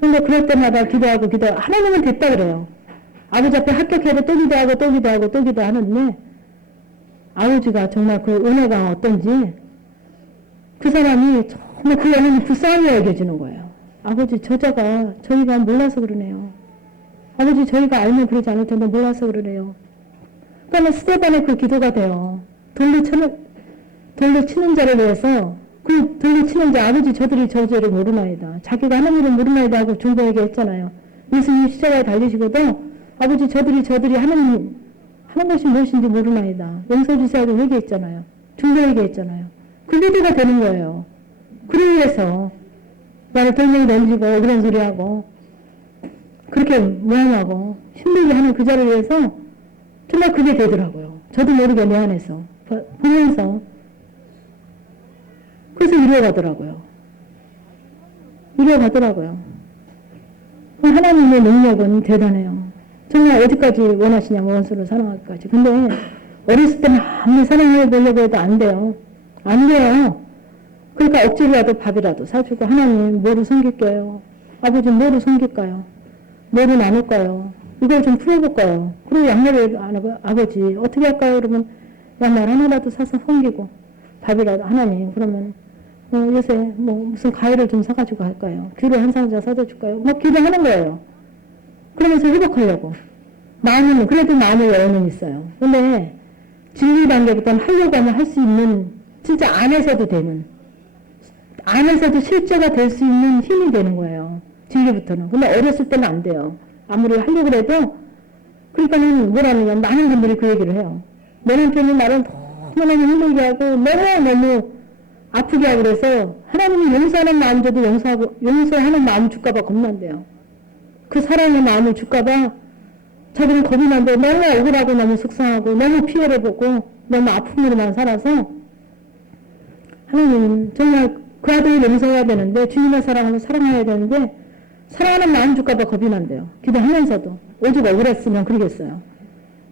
그런데 그럴 때마다 기도하고 하나님은 됐다 그래요. 아버지 앞에 합격해도 또 기도하고 또 기도하는데 아버지가 정말 그 은혜가 어떤지 그 사람이 정말 그 연인이 불쌍하게 여겨지는 거예요. 아버지 저자가 저희가 몰라서 그러네요. 아버지 저희가 알면 그러지 않을 텐데 몰라서 그러네요. 그러니까 스테반의 그 기도가 돼요. 돌로 치는 자를 위해서 그 돌로 치는 자 아버지 저들이 저 죄를 모르나이다. 자기가 하나님을 모르나이다 하고 중보에게 했잖아요. 예수님 십자가에 달리시고도 아버지 저들이 하나님 하는 것이 무엇인지 모르나이다. 용서해 주세요 하고 회개했잖아요. 중보에게 했잖아요. 그 기도가 되는 거예요. 그를 위해서 나를 돌멩이 던지고 그런 소리하고 그렇게 모양하고 힘들게 하는 그 자를 위해서 정말 그게 되더라고요. 저도 모르게 내 안에서 보면서 그래서 이루어가더라고요. 하나님의 능력은 대단해요. 정말 어디까지 원하시냐면 원수를 사랑하기까지. 근데 어렸을 때는 아무리 사랑해 보려고 해도 안 돼요. 안 돼요. 그러니까 억지로라도 밥이라도 사주고 하나님 뭐로 섬길게요. 아버지 뭐로 섬길까요? 뭐로 나눌까요? 이걸 좀 풀어볼까요? 그리고 양말을 안 하고 아버지 어떻게 할까요? 그러면 양말 하나라도 사서 섬기고 밥이라도 하나님 그러면 요새 무슨 과일을 좀 사가지고 갈까요? 귤을 한 상자 사다 줄까요? 막 기도하는 거예요. 그러면서 회복하려고. 그래도 마음의 여유는 있어요. 근데 진리 단계부터는 하려고 하면 할 수 있는, 진짜 안에서도 되는, 안에서도 실제가 될 수 있는 힘이 되는 거예요. 진리부터는. 근데 어렸을 때는 안 돼요. 아무리 하려고 해도, 그러니까는 뭐라느냐, 많은 분들이 그 얘기를 해요. 내 남편이 나를 너무너무 힘들게 하고, 너무 아프게 하고 그래서, 하나님이 용서하는 마음 줘도 용서하는 마음 줄까봐 겁난대요. 그 사랑의 마음을 줄까봐 자기는 겁이 난데 너무 억울하고 너무 속상하고 너무 피해를 보고 너무 아픔으로만 살아서 하나님 정말 그 아들을 용서해야 되는데 주님의 사랑으로 사랑해야 되는데 사랑하는 마음 줄까봐 겁이 난대요. 기도하면서도 오죽 억울했으면 그러겠어요.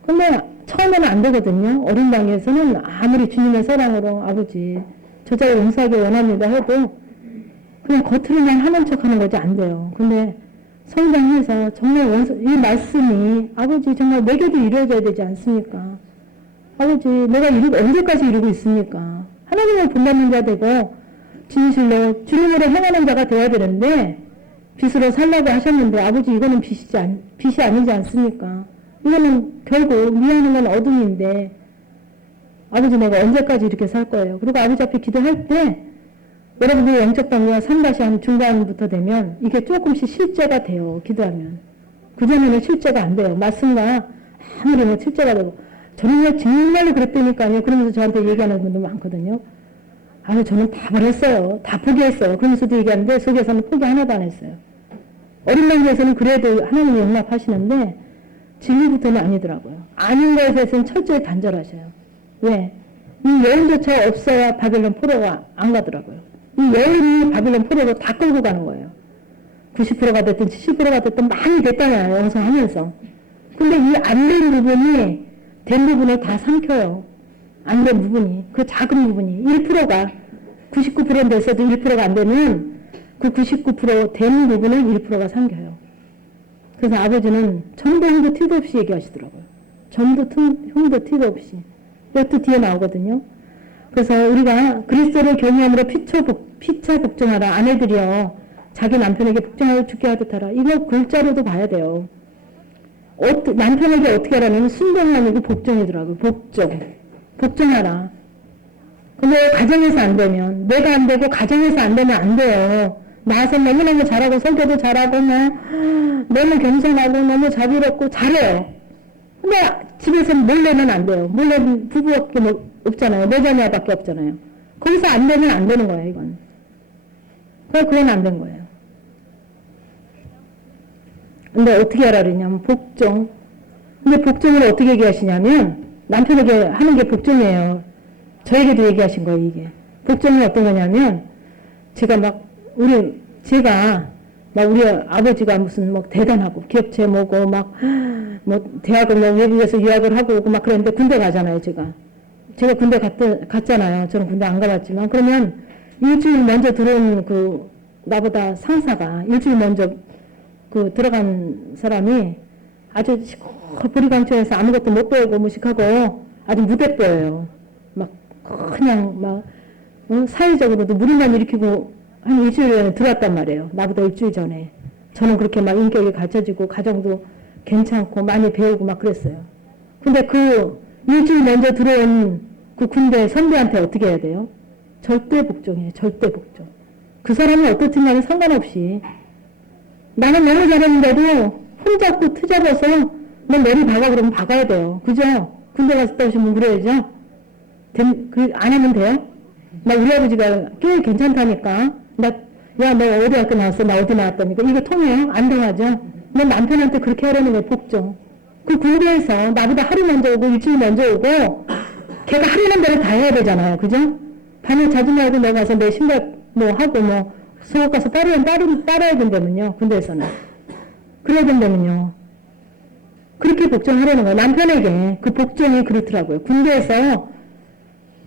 근데 처음에는 안 되거든요. 어린 당에서는 아무리 주님의 사랑으로 아버지 저자를 용서하기 원합니다 해도 그냥 겉으로만 하는 척 하는 거지 안 돼요. 근데 성장해서 정말 이 말씀이 아버지 정말 내게도 이루어져야 되지 않습니까? 아버지 내가 언제까지 이루고 있습니까? 하나님을 본받는 자 되고 진실로 주님으로 행하는 자가 되어야 되는데 빛으로 살라고 하셨는데 아버지 이거는 빛이 아니지 않습니까? 이거는 결국 미하는 건 어둠인데 아버지 내가 언제까지 이렇게 살 거예요? 그리고 아버지 앞에 기도할 때 여러분들의 영적 단계가 3-한 중간부터 되면 이게 조금씩 실제가 돼요. 기도하면. 그전에는 실제가 안 돼요. 말씀과 아무리 실제가 되고. 저는 정말로 그랬다니까요. 그러면서 저한테 얘기하는 분들 많거든요. 저는 다 버렸어요. 다 포기했어요. 그러면서도 얘기하는데 속에서는 포기 하나도 안 했어요. 어린 나이에서는 그래도 하나님이 용납하시는데 진리부터는 아니더라고요. 아닌 것에 대해서는 철저히 단절하셔요. 왜? 이 여인조차 없어야 바벨론 포로가 안 가더라고요. 이 여인이 바빌론 포로로 다 끌고 가는 거예요. 90%가 됐든 70%가 됐든 많이 됐잖아요. 영성하면서. 근데 이 안 된 부분이 된 부분을 다 삼켜요. 안 된 부분이. 그 작은 부분이. 1%가 99% 됐어도 1%가 안 되면 그 99% 된 부분을 1%가 삼켜요. 그래서 아버지는 전도 흉도 티도 없이 얘기하시더라고요. 전도 흉도 티도 없이. 이것도 뒤에 나오거든요. 그래서 우리가 그리스도를 경외함으로 피차 복종하라. 아내들이여 자기 남편에게 복종하여 죽게 하듯 하라. 이거 글자로도 봐야 돼요. 남편에게 어떻게 하라는 순종이 아니고 복종이더라고요. 복종하라. 근데 가정에서 안 되면 내가 안 되고 가정에서 안 되면 안 돼요. 나와서 너무너무 잘하고 설교도 잘하고 너무 겸손하고 너무 자비롭고 잘해요. 근데 집에서는 몰래는 안 돼요. 몰래 부부밖에 없잖아요. 내 자녀밖에 없잖아요. 거기서 안 되면 안 되는 거예요, 이건. 그건 안 된 거예요. 근데 어떻게 하라 그러냐면, 복종. 근데 복종을 어떻게 얘기하시냐면, 남편에게 하는 게 복종이에요. 저에게도 얘기하신 거예요, 이게. 복종이 어떤 거냐면, 우리 아버지가 무슨 대단하고, 기업체 뭐고, 대학을 외국에서 유학을 하고 오고 그랬는데 군대 가잖아요, 제가 군대 갔잖아요. 저는 군대 안 가봤지만. 그러면 일주일 먼저 들어온 나보다 상사가 일주일 먼저 들어간 사람이 아주 보리강촌에서 아무것도 못 배우고 무식하고 아주 무대뽀예요. 그냥 막 사회적으로도 무리만 일으키고 한 일주일 전에 들어왔단 말이에요. 나보다 일주일 전에. 저는 그렇게 막 인격이 갖춰지고 가정도 괜찮고 많이 배우고 막 그랬어요. 근데 그 일주일 먼저 들어온 그 군대 선배한테 어떻게 해야 돼요? 절대 복종이에요. 절대 복종. 그 사람이 어떻든 간에 상관없이 나는 너무 잘했는데도 손잡고 트잡아서 너 머리 박아 그러면 박아야 돼요. 그죠? 군대 갔을 때 오시면 그래야죠. 안 하면 돼요? 나 우리 아버지가 꽤 괜찮다니까. 야, 너 어디 학교 나왔어? 나 어디 나왔다니까. 이거 통해요? 안 통하죠? 너 남편한테 그렇게 하려는 게 복종. 그 군대에서 나보다 하루 먼저 오고 일주일 먼저 오고 걔가 하려는 대로 다 해야 되잖아요. 그죠? 반을 자주 말고 내가 가서 내 신발 뭐 하고 뭐 수업 가서 따라야 된다면요. 군대에서는. 그래야 된다면요. 그렇게 복종하려는 거예요. 남편에게 그 복종이 그렇더라고요. 군대에서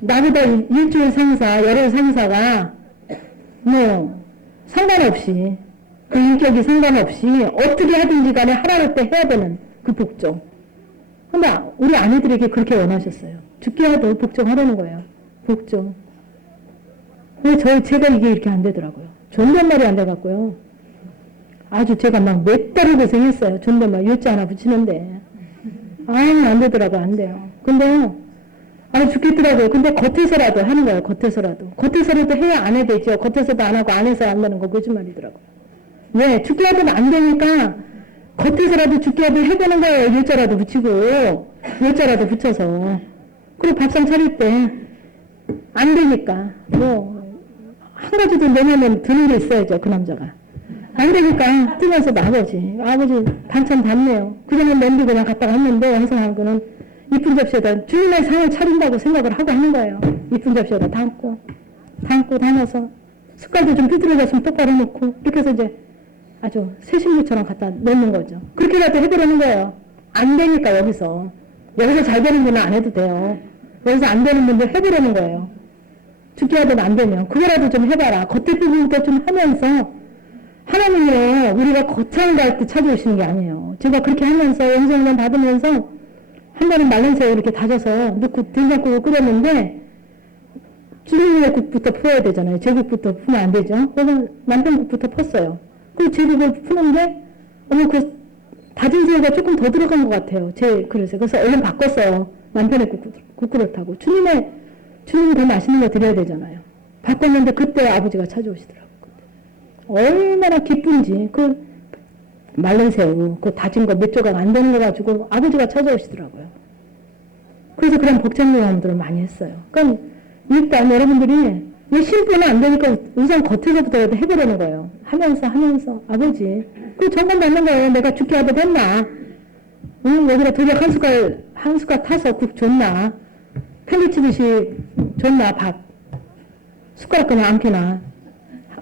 나보다 일주일 상사, 열흘 상사가 뭐 상관없이 그 인격이 상관없이 어떻게 하든지 간에 하라를 때 해야 되는 그 복종. 근데 우리 아내들에게 그렇게 원하셨어요. 죽게 하도 복종하라는 거예요. 복종. 근데 제가 이게 이렇게 안 되더라고요. 존댓말이 안 돼갖고요. 아주 제가 막 몇 달을 고생했어요. 존댓말 요자 하나 붙이는데. 아유, 안 되더라고요. 안 돼요. 근데요, 죽겠더라고요. 근데 겉에서라도 하는 거예요. 겉에서라도. 겉에서라도 해야 안 해야 되죠. 겉에서도 안 하고 안에서 안 되는 거 거짓말이더라고요. 왜? 죽게 하면 안 되니까 겉에서라도 죽게 하도 해보는 거예요. 요자라도 붙이고. 요자라도 붙여서. 그리고 밥상 차릴 때 안 되니까 한 가지도 내면은 드는 게 있어야죠. 그 남자가. 안 되니까 뜨면서 아버지 반찬 받네요. 그러면 냄비 그냥 갖다가 했는데 항상 하는 거는 이쁜 접시에다 주님의 상을 차린다고 생각을 하고 하는 거예요. 이쁜 접시에다 담고 담아서 숟갈도 좀 삐뚤어졌으면 똑바로 놓고 이렇게 해서 이제 아주 새신부처럼 갖다 놓는 거죠. 그렇게라도 해보려는 거예요. 안 되니까 여기서 잘 되는 분은 안 해도 돼요. 여기서 안 되는 분들 해보려는 거예요. 죽게 하든 안 되면 그거라도 좀 해봐라. 겉에 부분부터 좀 하면서 하나님의 우리가 거창을 갈 때 찾아오시는 게 아니에요. 제가 그렇게 하면서 영성만 받으면서 한 번은 말린 새우 이렇게 다져서 넣고 된장국을 끓였는데 주님의 국부터 풀어야 되잖아요. 제국부터 풀면 안 되죠. 그래서 남편국부터 폈어요. 그 제국을 푸는데 그 다진 새우가 조금 더 들어간 것 같아요. 제 그릇에. 그래서 얼른 바꿨어요. 남편의 국그릇하고. 주님이 더 맛있는 거 드려야 되잖아요. 바꿨는데 그때 아버지가 찾아오시더라고요. 얼마나 기쁜지 그 말린 새우 그 다진 거 몇 조각 안 되는 거 가지고 아버지가 찾아오시더라고요. 그래서 그런 복잡 경험들을 많이 했어요. 그러니까 일단 여러분들이 왜 심부는 안 되니까 우선 겉에서부터 해보려는 거예요. 하면서 아버지 그 정말 맞는 거예요. 내가 죽게 하도 됐나? 여기다 도적 한 숟갈 타서 국 줬나? 팽개치듯이 줬나? 밥 숟가락 그냥 안 켜나?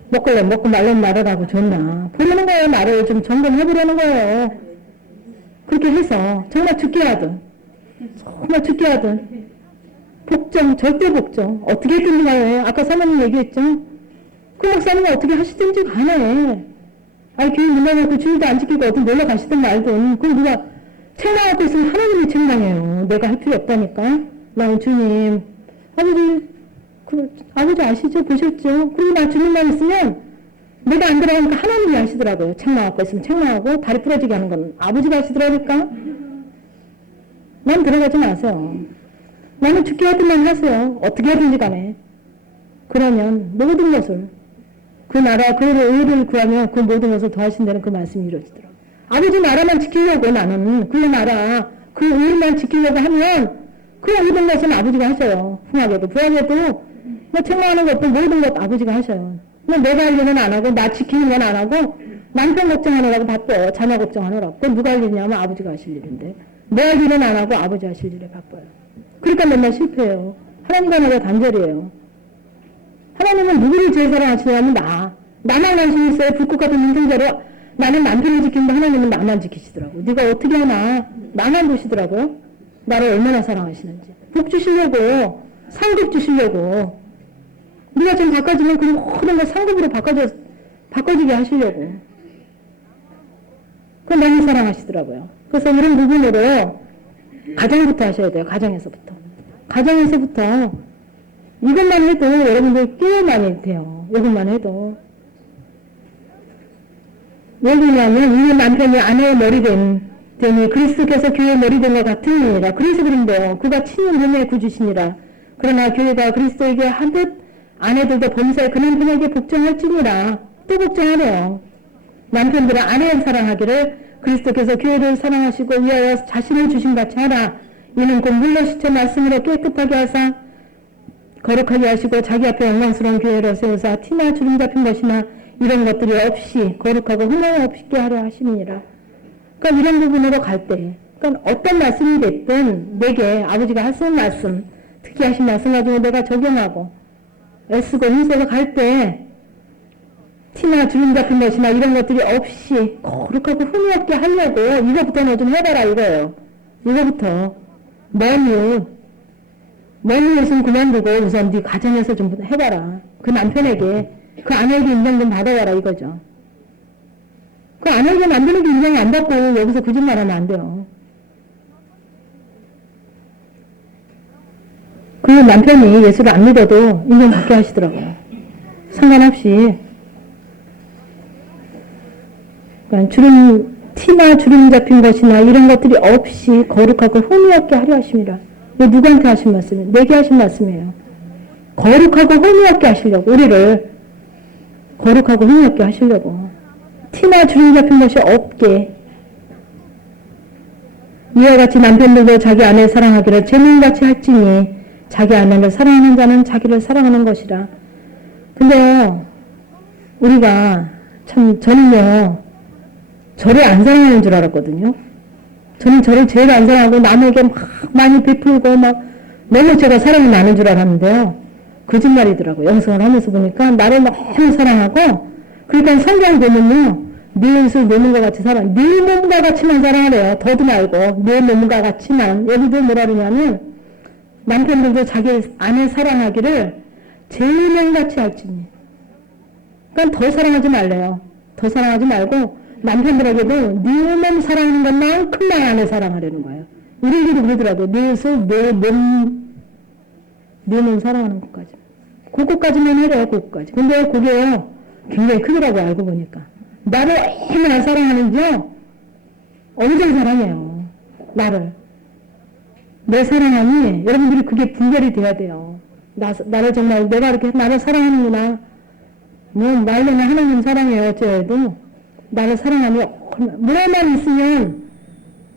먹고 말린 말하라고 줬나? 보려는 거예요. 나를 좀 점검해보려는 거예요. 그렇게 해서 정말 죽게 하든 복종, 절대 복종. 어떻게 했든지 간에 아까 사모님 얘기했죠? 그 목사님은 어떻게 하시든지 간에 교회 문화놓고 주일도 안 지키고 어디 놀러 가시든 말든 그럼 누가 책망하고 있으면 하나님이 책망해요. 내가 할 필요 없다니까. 나 주님 아버지 아시죠? 보셨죠? 그리고 나 주님만 있으면 내가 안 들어가니까 하나님이 아시더라고요. 책망하고 있으면 책망하고 다리 부러지게 하는 건 아버지가 아시더라니까. 난 들어가지 마세요. 나는 죽게 하든만 하세요. 어떻게 하든지 간에. 그러면 모든 것을 그 나라 그 의를 구하면 그 모든 것을 더하신다는 그 말씀이 이루어지더라고요. 아버지 나라만 지키려고 나는 그 나라 그 의만 지키려고 하면 그 모든 것은 아버지가 하셔요. 흥하게도 부하게도 책망하는 것도 모든 것 아버지가 하셔요. 내가 할 일은 안 하고 나 지키는 건 안 하고 남편 걱정하느라고 바빠요. 자녀 걱정하느라고. 그건 누가 할 일이냐면 아버지가 하실 일인데 내 할 일은 안 하고 아버지 하실 일에 바빠요. 그러니까 맨날 실패해요. 하나님과 내가 단절이에요. 하나님은 누구를 제일 사랑하시냐면 나만 관심 있어요. 불꽃 같은 인생자로 나는 남편을 지키는데 하나님은 나만 지키시더라고요. 네가 어떻게 하나 나만 보시더라고요. 나를 얼마나 사랑하시는지. 복 주시려고 상급 주시려고 네가 좀 바꿔주면 그 모든 걸 상급으로 바꿔주게 하시려고 그건 많이 사랑하시더라고요. 그래서 이런 부분으로 가정부터 하셔야 돼요. 가정에서부터 이것만 해도 여러분들 꽤 많이 돼요. 이것만 해도. 왜 그러냐면 이 남편이 아내의 머리됨 되니 그리스도께서 교회의 머리된 것 같으니라. 그래서 그런데요. 그가 친히 몸의 구주시니라. 그러나 교회가 그리스도에게 하듯 아내들도 범사에 그 남편에게 복종할지니라. 또 복종하래요. 남편들은 아내를 사랑하기를 그리스도께서 교회를 사랑하시고 위하여 자신을 주신 같이 하라. 이는 곧 물로 씻어 말씀으로 깨끗하게 하사 거룩하게 하시고 자기 앞에 영광스러운 교회로 세우사 티나 주름 잡힌 것이나 이런 것들이 없이 거룩하고 흠을 없게 하려 하십니다. 그러니까 이런 부분으로 갈 때, 그러니까 어떤 말씀이 됐든 내게 아버지가 하신 말씀, 특히 하신 말씀 가지고 내가 적용하고 애쓰고 힘써서 갈 때 티나 주름 잡힌 것이나 이런 것들이 없이 거룩하고 흠이 없게 하려고 이거부터 너 좀 해봐라 이거예요. 이거부터 맨윗은 그만두고 우선 네 가정에서 좀 해봐라. 그 남편에게 그 아내에게 인정 좀 받아와라 이거죠. 그 아내에게 남편에게 인정이 안 받고 여기서 거짓말하면 안 돼요. 그 남편이 예수를 안 믿어도 인정받게 하시더라고요. 상관없이. 그러니까 티나 주름 잡힌 것이나 이런 것들이 없이 거룩하고 흠이 없게 하려 하십니다. 이거 누구한테 하신 말씀이에요? 내게 하신 말씀이에요. 거룩하고 흠이 없게 하시려고, 우리를 거룩하고 흠이 없게 하시려고. 티나 주름 잡힌 것이 없게. 이와 같이 남편들도 자기 아내를 사랑하기를 제물같이 할지니 자기 아내를 사랑하는 자는 자기를 사랑하는 것이라. 근데요, 우리가 저는요, 저를 안 사랑하는 줄 알았거든요. 저는 저를 제일 안 사랑하고 남에게 막 많이 베풀고 막 너무 제가 사랑이 많은 줄 알았는데요. 거짓말이더라고요. 영성을 하면서 보니까 나를 너무 사랑하고, 그러니까 성경 보면요, 네 옷을 내 몸과 같이 사랑, 네 몸과 같이만 사랑하래요. 더도 말고 내 몸과 같이만. 예를 뭐라 그러냐면 남편들도 자기 아내 사랑하기를 제 몸같이 할지니. 그러니까 더 사랑하지 말래요. 더 사랑하지 말고 남편들에게도 네 몸 사랑하는 것만큼만 아내 사랑하려는 거예요. 우리들이 그러더라도 네 옷을 내 몸 사랑하는 것까지. 그것까지만 해요. 그것까지. 근데 그게요 굉장히 크더라고 알고 보니까. 나를 얼마나 사랑하는지요. 엄청 사랑해요. 나를. 내 사랑함이 여러분들이 그게 분별이 돼야 돼요. 나를 정말 내가 이렇게 나를 사랑하는구나. 뭐 말로는 하나님 사랑해요. 어째도 나를 사랑하니 뭐만 있으면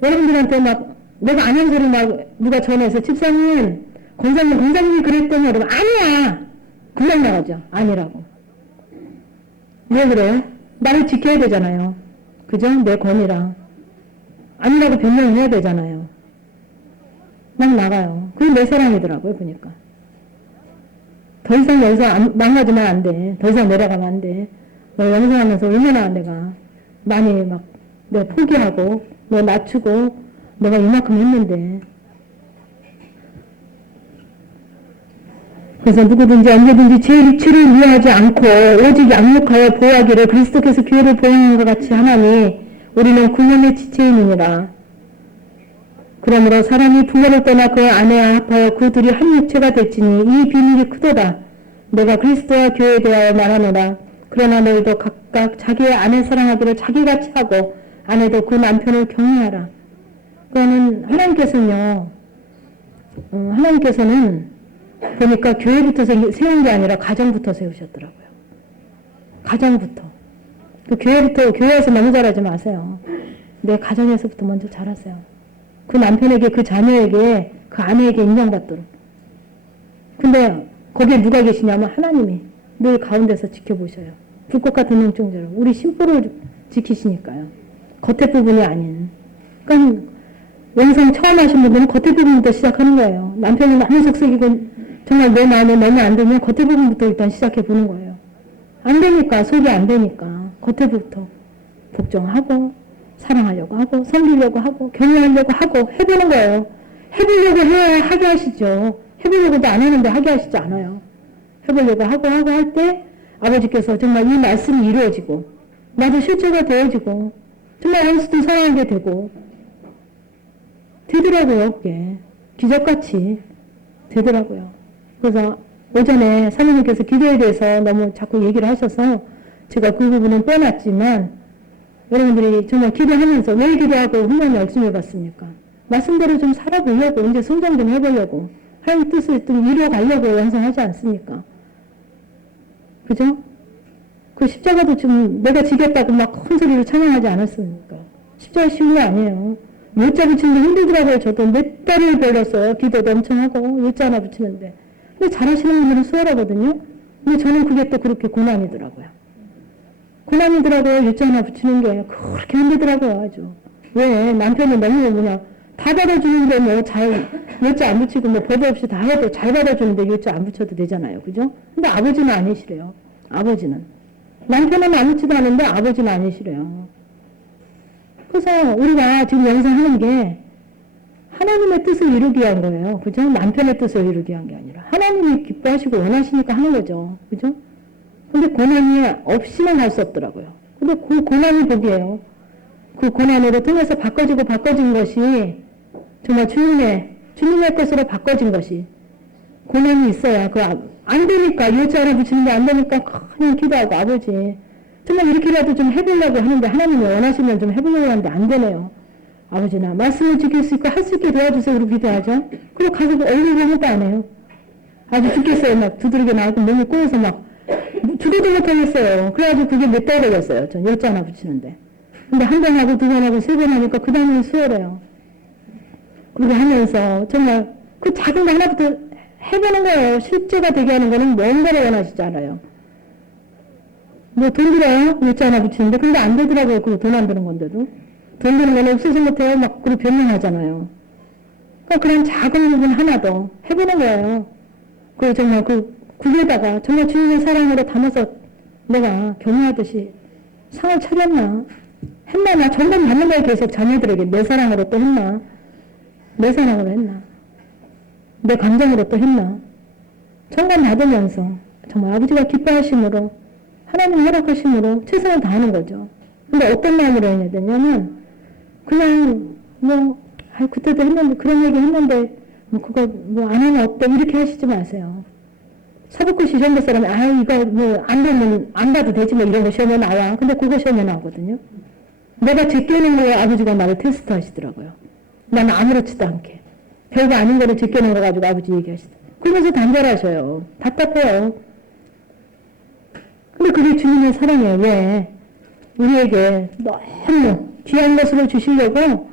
여러분들한테 막 내가 안 한 소리 막 누가 전해서 집사님 권사님이 그랬더니 여러분 아니야. 금방 나가죠. 아니라고. 왜 그래요? 나를 지켜야 되잖아요. 그죠? 내 권위랑. 아니라고 변명을 해야 되잖아요. 막 나가요. 그게 내 사랑이더라고요, 보니까. 더 이상 여기서 망가지면 안 돼. 더 이상 내려가면 안 돼. 너 영상하면서 얼마나 내가 많이 막 내가 포기하고 너 낮추고 내가 이만큼 했는데. 그래서 누구든지 언제든지 제 육체를 미워하지 않고 오직 양육하여 보호하기를 그리스도께서 교회를 보호하는 것 같이 하나니 우리는 구원의 지체이니라. 그러므로 사람이 부모를 떠나 그 아내와 합하여 그 둘이 한 육체가 될지니 이 비밀이 크도다. 내가 그리스도와 교회에 대하여 말하노라. 그러나 너희도 각각 자기의 아내 사랑하기를 자기같이 하고 아내도 그 남편을 경외하라. 그거는 하나님께서는 보니까 교회부터 세운 게 아니라 가정부터 세우셨더라고요. 가정부터. 그 교회에서 너무 잘하지 마세요. 내 가정에서부터 먼저 잘하세요. 그 남편에게, 그 자녀에게, 그 아내에게 인정받도록. 근데 거기에 누가 계시냐면 하나님이 늘 가운데서 지켜보셔요. 불꽃 같은 눈동자로. 우리 심보를 지키시니까요. 겉에 부분이 아닌. 그러니까 영상 처음 하신 분들은 겉에 부분부터 시작하는 거예요. 남편이 너무 속썩이고 정말 내 마음에 마음에 안 들면 겉에 부분부터 일단 시작해 보는 거예요. 안 되니까, 속이 안 되니까 겉에 부분부터 복종하고 사랑하려고 하고 섬기려고 하고 경외하려고 하고 해보는 거예요. 해보려고 해야 하게 하시죠. 해보려고도 안 하는데 하게 하시지 않아요. 해보려고 하고 할 때 아버지께서 정말 이 말씀이 이루어지고 나도 실제가 되어지고 정말 원수도 사랑하게 되고 되더라고요. 그게 기적같이 되더라고요. 그래서 오전에 사모님께서 기도에 대해서 너무 자꾸 얘기를 하셔서 제가 그 부분은 빼놨지만 여러분들이 정말 기도하면서 왜 기도하고 훈련을 열심히 해봤습니까? 말씀대로 좀 살아보려고 이제 성장 좀 해보려고 하나님 뜻을 좀 이루어가려고 완성하지 않습니까? 그죠? 그 십자가도 좀 내가 지겠다고 막 큰 소리로 찬양하지 않았습니까? 십자가 쉬운 거 아니에요. 요자 붙이는 게 힘들더라고요. 저도 몇 달을 배웠어요. 기도도 엄청 하고 요자 하나 붙이는데. 근데 잘하시는 분들은 수월하거든요. 근데 저는 그게 또 그렇게 고난이더라고요. 고난이더라고요. 요자 하나 붙이는 게 그렇게 힘들더라고요. 아주. 왜? 남편이 너무 그냥 다 받아주는데 뭐 요자 안 붙이고 뭐 법이 없이 다 해도 잘 받아주는데 요자 안 붙여도 되잖아요. 그죠? 근데 아버지는 아니시래요. 아버지는. 남편은 아무렇지도 않은데 아버지는 아니시래요. 그래서 우리가 지금 영상하는 게 하나님의 뜻을 이루기 위한 거예요. 그죠? 남편의 뜻을 이루기 위한 게 아니라. 하나님이 기뻐하시고 원하시니까 하는 거죠. 그죠? 근데 고난이 없이는 할 수 없더라고요. 근데 그 고난이 복이에요. 그 고난으로 통해서 바꿔진 것이 정말 주님의 것으로 바꿔진 것이 고난이 있어야 안 되니까 요자를 붙이는데 안 되니까 그냥 기도하고 아버지 정말 이렇게라도 좀 해보려고 하는데 하나님이 원하시면 좀 해보려고 하는데 안 되네요. 아버지나 말씀을 지킬 수 있고 할 수 있게 도와주세요. 그러고 기도하죠. 그리고 가서 얼굴 보면도 안 해요. 아주 죽겠어요. 막 두드러기 나고 몸이 꼬여서 막 죽어도 못하겠어요. 그래가지고 그게 몇 달 걸렸어요. 전 요자 하나 붙이는데. 근데 한 번 하고 두 번 하고 세 번 하니까 그 다음에는 수월해요. 그렇게 하면서 정말 그 작은 거 하나부터 해보는 거예요. 실제가 되게 하는 거는 뭔가를 원하시지 않아요. 뭐 돈 들어요? 요자 하나 붙이는데 근데 안 되더라고요. 그거 돈 안 드는 건데도. 돈 드는 거는 없어서 못해요. 막 그렇게 변명하잖아요. 그러니까 그런 작은 부분 하나 더 해보는 거예요. 그 정말 그에다가 정말 주님의 사랑으로 담아서 내가 경유하듯이 상을 차렸나? 했나? 나 정말 받는 거에 계속 자녀들에게 내 사랑으로 또 했나? 내 사랑으로 했나? 내 감정으로 또 했나? 정말 받으면서 정말 아버지가 기뻐하심으로 하나님 허락하심으로 최선을 다하는 거죠. 근데 어떤 마음으로 해야 되냐면 그냥 그때도 했는데 그런 얘기 했는데 그거 안 하면 어때? 이렇게 하시지 마세요. 사법고 시험볼 사람이 이거 안 되면 안 봐도 되지 이런 거 시험에 나와. 근데 그거 시험에 나오거든요. 내가 제껴낸 거에 아버지가 나를 테스트 하시더라고요. 나는 아무렇지도 않게. 별거 아닌 거를 제껴낸 거 가지고 아버지 얘기하시더라고요. 그러면서 단절하셔요. 답답해요. 근데 그게 주님의 사랑이에요. 왜? 우리에게 너무 귀한 것으로 주시려고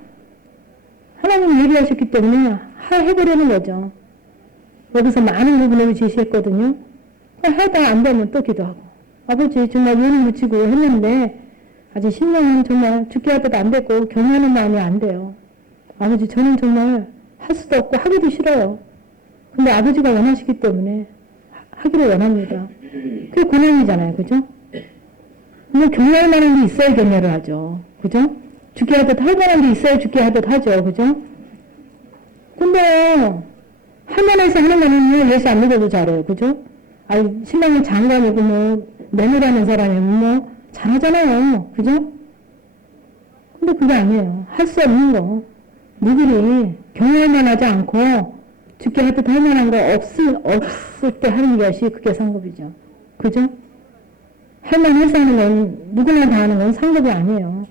하나님이 얘기하셨기 때문에 해보려는 거죠. 여기서 많은 부분을 제시했거든요. 하다 안 되면 또 기도하고. 아버지 정말 요리 묻히고 했는데 아직 10년은 정말 죽게 하듯 안 되고 경외하는 마음이 안 돼요. 아버지 저는 정말 할 수도 없고 하기도 싫어요. 근데 아버지가 원하시기 때문에 하기를 원합니다. 그게 고난이잖아요. 그죠? 뭐 경외할 만한 게 있어야 경외를 하죠. 그죠? 죽게 하듯 할 만한 게 있어야 죽게 하듯 하죠. 그죠? 근데 할 만해서 하는 거는 예수 안 믿어도 잘해요. 그죠? 신랑이 장관이고 매너라는 사람이면 잘하잖아요. 그죠? 근데 그게 아니에요. 할 수 없는 거. 누구리 경외만 하지 않고 죽게 하듯 할 만한 거 없을 때 하는 것이 그게 상급이죠. 그죠? 할만해서 하는 건 누구나 다 하는 건 상급이 아니에요.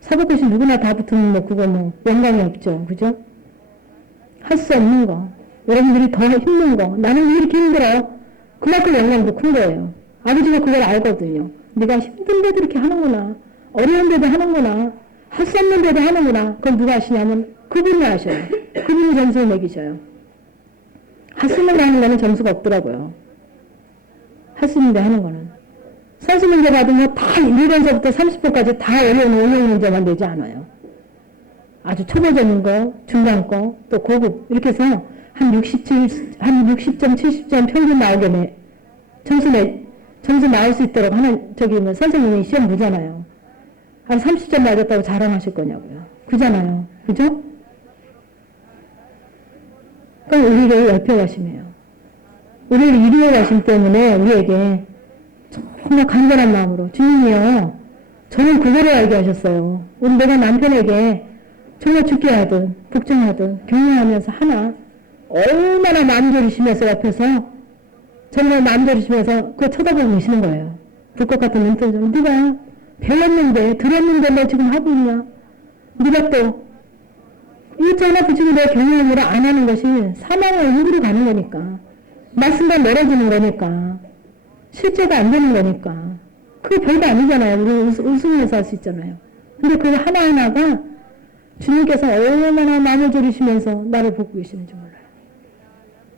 사법고시 누구나 다 붙으면 그거 영광이 없죠. 그죠? 할 수 없는 거. 여러분들이 더 힘든 거. 나는 왜 이렇게 힘들어? 그만큼 영광도 큰 거예요. 아버지가 그걸 알거든요. 네가 힘든데도 이렇게 하는구나. 어려운데도 하는구나. 할 수 없는데도 하는구나. 그럼 누가 하시냐면 그분이 하셔요. 그분이 점수를 매기셔요. 할 수 있는데 하는 거는 점수가 없더라고요. 할 수 있는데 하는 거는. 선수 문제 받으면 다 1번서부터 30번까지 다 어려운 문제만 내지 않아요. 아주 초보적인 거, 중간 거, 또 고급 이렇게 해서 한 60점, 70점 평균 나오게 점수 나올 수 있도록 하는 선생님이 시험 보잖아요. 한 30점 맞았다고 자랑하실 거냐고요. 그잖아요. 그죠? 그럼 우리를 열펴가심이에요. 우리를 이루어 가심 때문에 우리에게 정말 간절한 마음으로 주님이요. 저는 그거를 알게 하셨어요. 우리 내가 남편에게 정말 죽게 하든 복종하든 경외하면서 하나 얼마나 마음 졸이시면서 옆에서 정말 마음 들으시면서 그거 쳐다보고 계시는 거예요. 불꽃 같은 눈동자로. 네가 배웠는데 들었는데 너 지금 하고 있냐? 네가 또 일자 하나 붙이고 내 경영으로 안 하는 것이 사망을 이루고 가는 거니까. 말씀만 멀어지는 거니까. 실제가 안 되는 거니까. 그게 별거 아니잖아요. 우리 웃으면서 할 수 있잖아요. 근데 그 하나하나가 주님께서 얼마나 마음을 졸이시면서 나를 보고 계시는지 몰라요.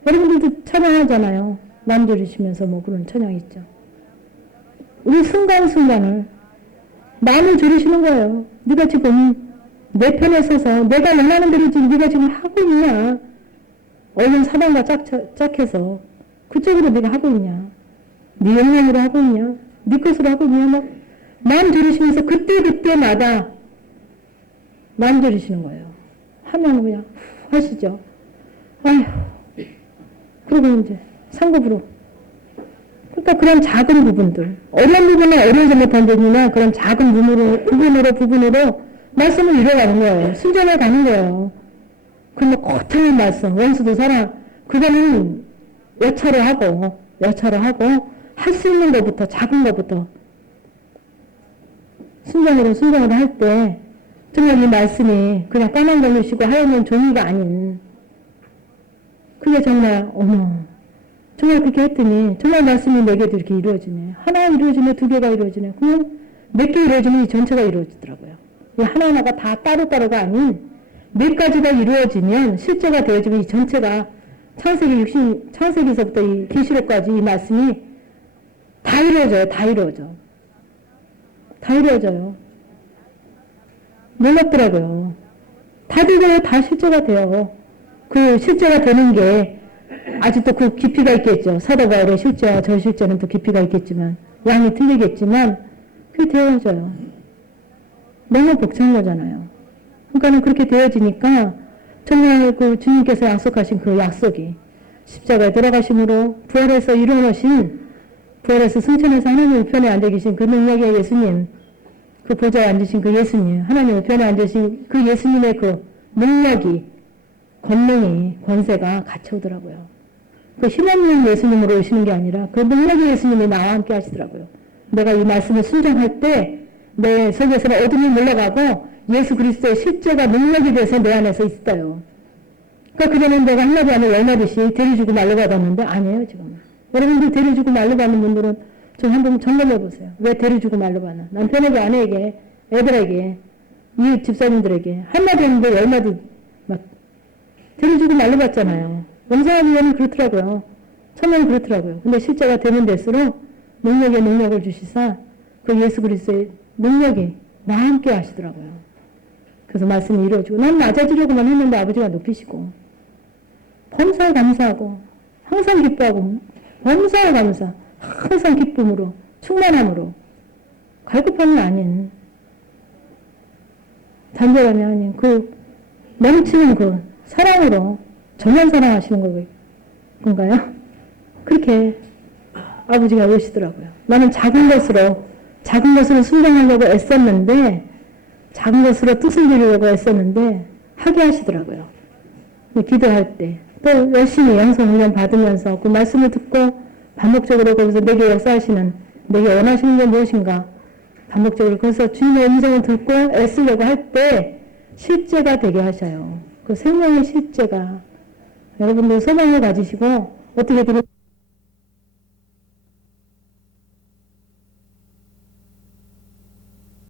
여러분들도 찬양하잖아요. 마음 졸이시면서 뭐 그런 찬양 있죠. 우리 순간순간을 마음을 졸이시는 거예요. 네가 지금 내 편에 서서 내가 원하는 대로 지금 네가 지금 하고 있냐? 얼른 사방과 짝해서 그쪽으로 네가 하고 있냐? 네 영향으로 하고 있냐? 네 것으로 하고 있냐? 막 마음 졸이시면서 그때마다 마음 졸이시는 거예요. 하면 그냥 하시죠. 아휴. 그리고 이제 상급으로. 그러니까 그런 작은 부분들, 어려운 부분은 어려우지 못한 부분이나 그런 작은 부분으로 말씀을 이뤄가는 거예요. 순전해 가는 거예요. 그럼 거창한 말씀, 원수도 사랑, 그거는 여차로 하고, 할 수 있는 것부터, 작은 것부터, 순전으로 할 때, 정말 이 말씀이 그냥 까만 걸리시고 하얀 종이가 아닌, 그게 정말, 정말 그렇게 했더니, 정말 말씀이 4개도 이렇게 이루어지네. 하나 이루어지네, 2개가 이루어지네. 그러면 몇 개 이루어지면 이 전체가 이루어지더라고요. 이 하나하나가 다 따로따로가 아닌, 몇 가지가 이루어지면, 실제가 되어지면 이 전체가 창세기서부터 이 계시록까지 이 말씀이 다 이루어져요. 놀랍더라고요. 다 실제가 돼요. 그 실제가 되는 게 아직도 그 깊이가 있겠죠. 사도 바울의 실제와 저 실제는 또 깊이가 있겠지만 양이 틀리겠지만 그게 되어져요. 너무 벅찬 거잖아요. 그러니까는 그렇게 되어지니까 정말 그 주님께서 약속하신 그 약속이 십자가에 들어가심으로 부활해서 부활해서 승천해서 하나님 우편에 앉아 계신 그 능력의 예수님, 그 보좌에 앉으신 그 예수님, 하나님 우편에 앉으신 그 예수님의 그 능력이, 권능이, 권세가 같이 오더라고요. 그 힘없는 예수님으로 오시는 게 아니라 그 능력의 예수님이 나와 함께 하시더라고요. 내가 이 말씀을 순종할 때 내 속에서는 어둠이 물러가고 예수 그리스도의 실제가 능력이 돼서 내 안에서 있어요. 그러니까 그전엔 내가 한마디 안에 열마디씩 데려주고 말로 받았는데 아니에요 지금. 여러분들 데려주고 말로 받는 분들은 좀 한번 점검해 보세요. 왜 데려주고 말로 받나? 남편에게, 아내에게, 애들에게, 이웃 집사님들에게 한마디 했는데 열마디 막 데려주고 말로 받잖아요. 영상하기에는 그렇더라고요. 처음에는 그렇더라고요. 근데 실제가 되는 데일수록 능력을 주시사 그 예수 그리스도의 능력이 나와 함께 하시더라고요. 그래서 말씀이 이루어지고 난 낮아지려고만 했는데 아버지가 높이시고 범사에 감사하고 항상 기뻐하고 범사에 감사 항상 기쁨으로 충만함으로 갈급함이 아닌 단절함이 아닌 그 넘치는 그 사랑으로 저만 사랑하시는 건가요? 그렇게 아버지가 오시더라고요. 나는 작은 것으로 순종하려고 애썼는데 작은 것으로 뜻을 이루려고 애썼는데 하게 하시더라고요. 기도할 때 또 열심히 양성훈련 받으면서 그 말씀을 듣고 반복적으로 거기서 내게 역사하시는, 내게 원하시는 게 무엇인가 반복적으로 거기서 주님의 음성을 듣고 애쓰려고 할 때 실제가 되게 하셔요. 그 생명의 실제가 여러분들 소망을 가지시고 어떻게 들을